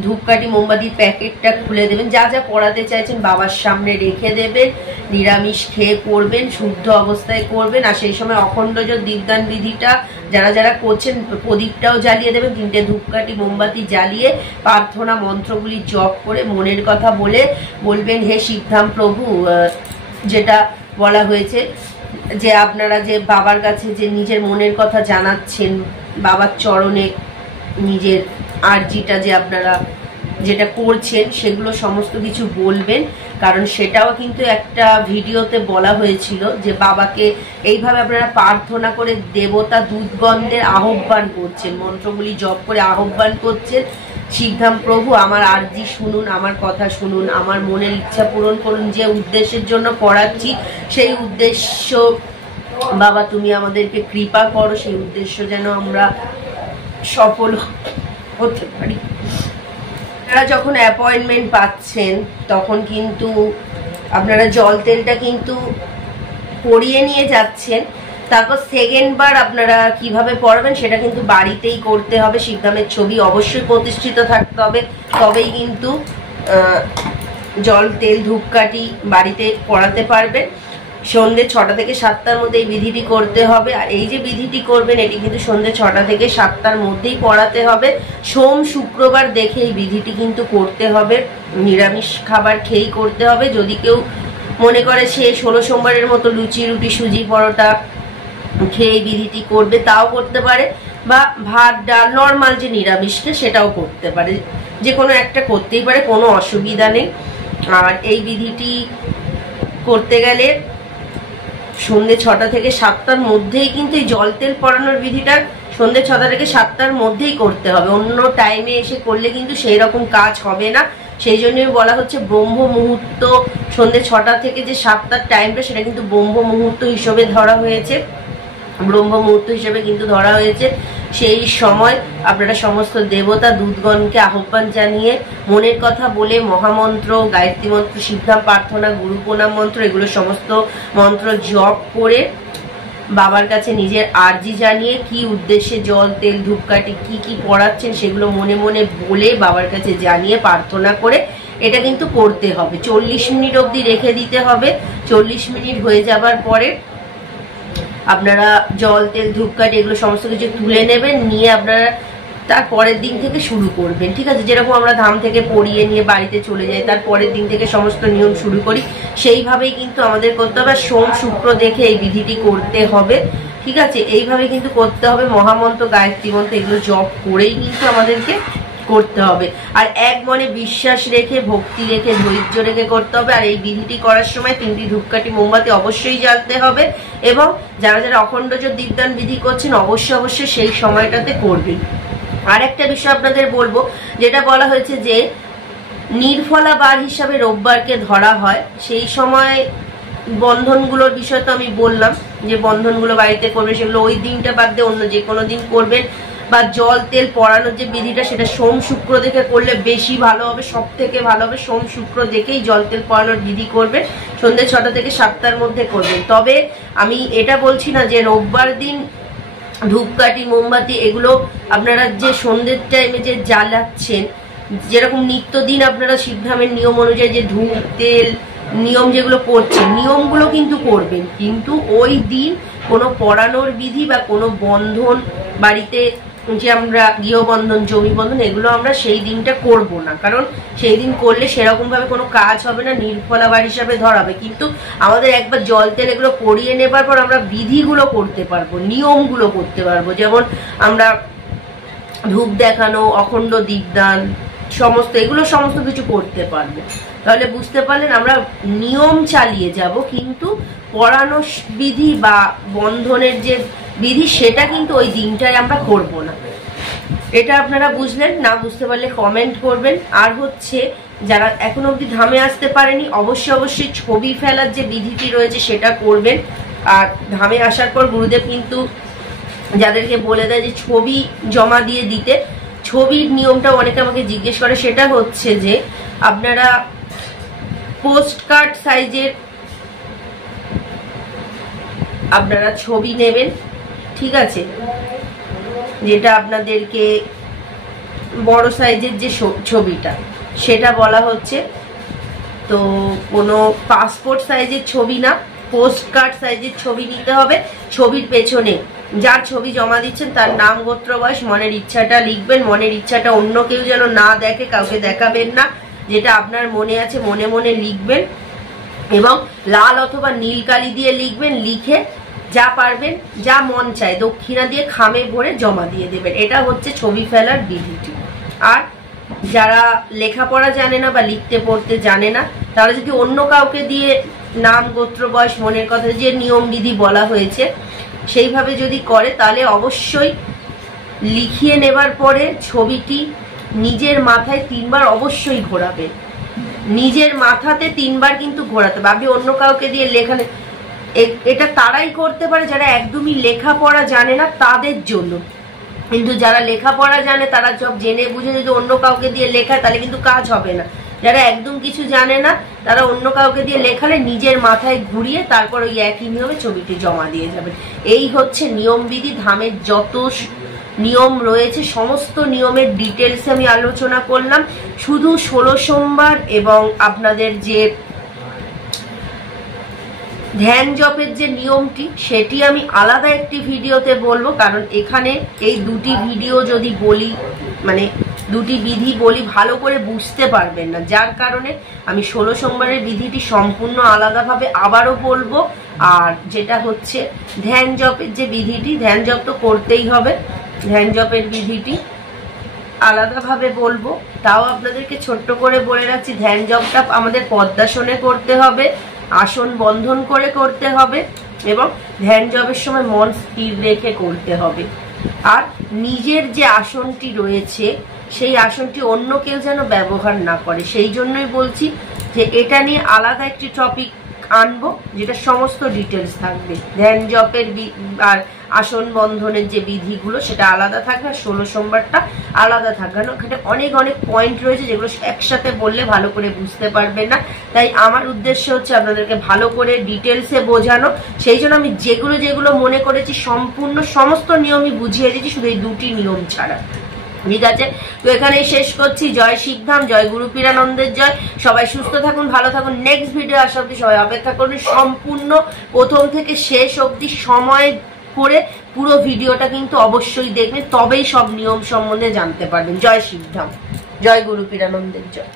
ধূপকাঠি মোমবাতির প্যাকেটটা খুলে দেবেন, যা যা পড়াতে চাইছেন বাবার সামনে রেখে দেবেন, নিরামিষ খেয়ে করবেন, শুদ্ধ অবস্থায় করবেন। আর সেই সময় অখণ্ড দীপদান বিধিটা যারা যারা করছেন প্রদীপটাও জ্বালিয়ে দেবেন, 3টে ধূপকাঠি মোমবাতি জ্বালিয়ে প্রার্থনা মন্ত্রগুলি জপ করে মনের কথা বলে বলবেন, হে শিবধাম প্রভু, যেটা বলা হয়েছে যে আপনারা যে বাবার কাছে যে নিজের মনের কথা জানাচ্ছেন, বাবার চরণে নিজের আরজিটা যে আপনারা যেটা করছেন সেগুলো সমস্ত কিছু বলবেন। কারণ সেটাও কিন্তু একটা ভিডিওতে বলা হয়েছিল যে বাবাকে এইভাবে আপনারা প্রার্থনা করে দেবতা দুধগন্ধের আহ্বান করছেন, মন্ত্রগুলি জপ করে আহ্বান করছেন, শিবধাম প্রভু আমার আরজি শুনুন, আমার কথা শুনুন, আমার মনের ইচ্ছা পূরণ করুন, যে উদ্দেশ্যের জন্য পড়াচ্ছি সেই উদ্দেশ্য বাবা তুমি আমাদেরকে কৃপা করো, সেই উদ্দেশ্য যেন আমরা সফল হতে পারি। আপনারা যখন অ্যাপয়েন্টমেন্ট পাচ্ছেন তখন কিন্তু আপনারা জল তেলটা কিন্তু পরিয়ে নিয়ে যাচ্ছেন, তারপর সেকেন্ড বার আপনারা কিভাবে পড়াবেন সেটা কিন্তু বাড়িতেই করতে হবে। শিবধামের ছবি অবশ্যই প্রতিষ্ঠিত থাকতে হবে, তবেই কিন্তু জল তেল ধূপকাঠি বাড়িতে পড়াতে পারবেন। সন্ধ্যে 6টা থেকে 7টার মধ্যে এই বিধিটি করতে হবে। আর এই যে বিধিটি করবেন এটি কিন্তু সন্ধ্যে 6টা থেকে 7টার মধ্যেই পড়াতে হবে। সোম শুক্রবার দেখে এই বিধিটি কিন্তু করতে হবে, নিরামিষ খাবার খেয়েই করতে হবে। যদি কেউ মনে করে সে 16 সোমবারের মতো লুচি রুটি সুজি পরোটা খেয়ে বিধিটি করবে, তাও করতে পারে, বা ভাত ডাল নর্মাল যে নিরামিষকে সেটাও করতে পারে, যে কোনো একটা করতেই পারে, কোনো অসুবিধা নেই। আর এই বিধিটি করতে গেলে সন্ধ্যে 6টা থেকে 7টার মধ্যেই কিন্তু এই জল তেল পড়ানোর বিধিটা সন্ধ্যে 6টা থেকে 7টার মধ্যেই করতে হবে। অন্য টাইমে এসে করলে কিন্তু সেই রকম কাজ হবে না। সেই জন্যই বলা হচ্ছে ব্রহ্ম মুহূর্ত, সন্ধ্যে 6টা থেকে যে 7টার টাইমটা সেটা কিন্তু ব্রহ্ম মুহূর্ত হিসেবে ধরা হয়েছে, ব্রহ্ম মুহূর্ত হিসেবে কিন্তু ধরা হয়েছে। সেই সময় আপনারা সমস্ত দেবতা দুধগণকে আহ্বান জানিয়ে মনের কথা বলে মহামন্ত্র, গায়ত্রী মন্ত্র, শিবধাম প্রার্থনা, গুরু প্রণাম মন্ত্র, এগুলো সমস্ত মন্ত্র জপ করে বাবার কাছে নিজের আরজি জানিয়ে কি উদ্দেশ্যে জল তেল ধূপকাঠি কি কি পড়াচ্ছেন সেগুলো মনে মনে বলে বাবার কাছে জানিয়ে প্রার্থনা করে এটা কিন্তু করতে হবে। 40 মিনিট অবধি রেখে দিতে হবে। 40 মিনিট হয়ে যাবার পরে আপনারা জল তেল ধূপকাঠি এগুলো সমস্ত কিছু তুলে নেবেন, নিয়ে আপনারা তার পরের দিন থেকে শুরু করবেন। ঠিক আছে, যেরকম আমরা ধাম থেকে পড়িয়ে নিয়ে বাড়িতে চলে যাই, তার পরের দিন থেকে সমস্ত নিয়ম শুরু করি, সেইভাবেই কিন্তু আমাদের করতে হবে। সোম শুক্র দেখে এই বিধিটি করতে হবে। ঠিক আছে, এইভাবে কিন্তু করতে হবে। মহামন্ত্র গায়ত্রী মন্ত্র এগুলো জপ করেই কিন্তু আমাদেরকে করতে হবে। আর এক মনে বিশ্বাস রেখে, ভক্তি রেখে, ধৈর্য রেখে করতে হবে। আর এই বিধিটি করার সময় 3টি ধূপকাঠি মোমবাতি অবশ্যই জ্বালতে হবে। এবং যারা যারা অখণ্ড দীপদান বিধি করছেন অবশ্যই সেই সময়টাতে করবেন। আর একটা বিষয় আপনাদের বলবো, যেটা বলা হয়েছে যে নির্ফলা বার হিসাবে রোববারকে ধরা হয়, সেই সময় বন্ধনগুলোর বিষয় তো আমি বললাম যে বন্ধনগুলো বাড়িতে করবে, সেগুলো ওই দিনটা বাদ দিয়ে অন্য যে কোনো দিন করবেন। বা জল তেল পড়ানোর যে বিধিটা সেটা সোম শুক্র দেখে করলে বেশি ভালো হবে, সব থেকে ভালো হবে। সোম শুক্র দেখেই জল তেল পড়ানোর বিধি করবেন, সন্ধ্যে 6টা থেকে 7টার মধ্যে করবেন। তবে আমি এটা বলছি না যে রোববার দিন ধূপকাঠি মোমবাতি এগুলো আপনারা যে সন্ধ্যের টাইমে যে জ্বালাচ্ছেন, যেরকম নিত্যদিন আপনারা শিবধামের নিয়ম অনুযায়ী যে ধূপ তেল নিয়ম যেগুলো করছেন, নিয়মগুলো কিন্তু করবেন, কিন্তু ওই দিন কোনো পড়ানোর বিধি বা কোনো বন্ধন বাড়িতে যে আমরা গৃহবন্ধন, জমি বন্ধন, এগুলো আমরা সেই দিনটা করব না, কারণ সেই দিন করলে সেরকম ভাবে কোনো কাজ হবে না, নির্ফলাবার হিসাবে ধরাবে। কিন্তু আমাদের একবার জল তেল এগুলো পরিয়ে নেবার পর আমরা বিধিগুলো করতে পারবো, নিয়মগুলো করতে পারবো। যেমন আমরা ধূপ দেখানো, অখণ্ড দীপদান, এগুলো সমস্ত কিছু করতে পারবো। তাহলে বুঝতে পারলেন, আমরা নিয়ম চালিয়ে যাব, কিন্তু পড়ানো বিধি বা বন্ধনের যে বিধি সেটা কিন্তু ওই দিনটায় আমরা করব না। এটা আপনারা বুঝলেন? না বুঝতে পারলে কমেন্ট করবেন। আর হচ্ছে, যারা এখনো অব্দি ধামে আসতে পারেনি, অবশ্যই ছবি ফেলার যে বিধিটি রয়েছে সেটা করবেন। আর ধামে আসার পর গুরুদেব কিন্তু যাদেরকে বলে দেয় যে ছবি জমা দিয়ে দিতে, ছবির নিয়মটা অনেকে আমাকে জিজ্ঞেস করে, সেটা হচ্ছে যে আপনারা পোস্ট কার্ড সাইজের আপনারা ছবি নেবেন, ঠিক আছে, যেটা আপনাদেরকে বড় সাইজের যে ছবিটা সেটা বলা হচ্ছে। তো কোনো পাসপোর্ট সাইজের ছবি না, পোস্ট কার্ড সাইজের ছবি নিতে হবে। ছবির পেছনে যার ছবি জমা দিচ্ছেন তার নাম, গোত্র, বয়স, মনের ইচ্ছাটা লিখবেন। মনের ইচ্ছাটা অন্য কেউ যেন না দেখে, কাউকে দেখাবেন না, যেটা আপনার মনে আছে মনে মনে লিখবেন, এবং লাল অথবা নীল কালি দিয়ে লিখবেন। লিখে যা পারবেন, যা মন চায়, দক্ষিণা দিয়ে খামে ভরে জমা দিয়ে দেবেন। এটা হচ্ছে ছবি ফেলার বিধিটি। আর যারা লেখাপড়া জানে না বা লিখতে পড়তে জানে না, তারা যদি অন্য কাউকে দিয়ে নাম, গোত্র, বয়স, মনের কথা যে নিয়ম বিধি বলা হয়েছে সেইভাবে যদি করে, তাহলে অবশ্যই লিখিয়ে নেবার পরে ছবিটি নিজের মাথায় 3 বার অবশ্যই ঘোরাবে। নিজের মাথাতে 3 বার কিন্তু ঘোরাতে হবে। আপনি অন্য কাউকে দিয়ে লেখালে, এটা তারাই করতে পারে যারা একদমই লেখাপড়া জানে না, তাদের জন্য। কিন্তু যারা লেখাপড়া জানে তারা সব জেনে বুঝে যদি অন্য কাউকে দিয়ে লেখায়, তাহলে কিন্তু কাজ হবে না। যারা একদম কিছু জানে না তারা অন্য কাউকে দিয়ে লেখালে নিজের মাথায় ঘুরিয়ে তারপর ওই একই নিয়মে ছবিটি জমা দিয়ে যাবেন। এই হচ্ছে নিয়মবিধি। ধামের যত নিয়ম রয়েছে সমস্ত নিয়মের ডিটেলসে আমি আলোচনা করলাম। শুধু 16 সোমবার এবং আপনাদের যে ধ্যান জপের যে নিয়মটি সেটি আমি আলাদা একটি ভিডিওতে বলবো, কারণ এখানে এই দুটি ভিডিও যদি বলি, মানে দুটি বিধি বলি, ভালো করে বুঝতে পারবেন না, যার কারণে আমি 16 সোমবারের বিধিটি সম্পূর্ণ আলাদাভাবে আবারও বলবো। আর যেটা হচ্ছে ধ্যান জপের যে বিধিটি, ধ্যান জপ তো করতেই হবে, ধ্যান জপের বিধিটি আলাদাভাবে বলবো। তাও আপনাদেরকে ছোট্ট করে বলে রাখছি, ধ্যান জপটা আমাদের পদ্মাসনে করতে হবে, আসন বন্ধন করে করতে হবে, এবং ধ্যান জপের সময় মন স্থির রেখে করতে হবে। আর নিজের যে আসনটি রয়েছে সেই আসনটি অন্য কেউ যেন ব্যবহার না করে, সেই জন্যই বলছি যে এটা নিয়ে আলাদা একটি টপিক আনবো, যেটা সমস্ত ডিটেলস থাকবে। ধ্যান জপের আর আসন বন্ধনের যে বিধিগুলো সেটা আলাদা থাকবে, আর 16 সোমবারটা আলাদা থাকবে। ওখানে অনেক পয়েন্ট রয়েছে যেগুলো একসাথে বললে ভালো করে বুঝতে পারবে না। তাই আমার উদ্দেশ্য হচ্ছে আপনাদেরকে ভালো করে ডিটেলসে বোঝানো। সেই জন্য আমি যেগুলো মনে করেছি সম্পূর্ণ সমস্ত নিয়মই বুঝিয়ে দিয়েছি, শুধু এই দুটি নিয়ম ছাড়া। ঠিক আছে, তো এখানেই শেষ করছি। জয় শিবধাম, জয় গুরু পীরানন্দের জয়। সবাই সুস্থ থাকুন, ভালো থাকুন। নেক্সট ভিডিও আসা অব্দি সবাই অপেক্ষা করুন। সম্পূর্ণ প্রথম থেকে শেষ অব্দি সময় করে পুরো ভিডিওটা কিন্তু অবশ্যই দেখবেন, তবেই সব নিয়ম সম্বন্ধে জানতে পারবেন। জয় শিবধাম, জয় গুরু পীরানন্দের জয়।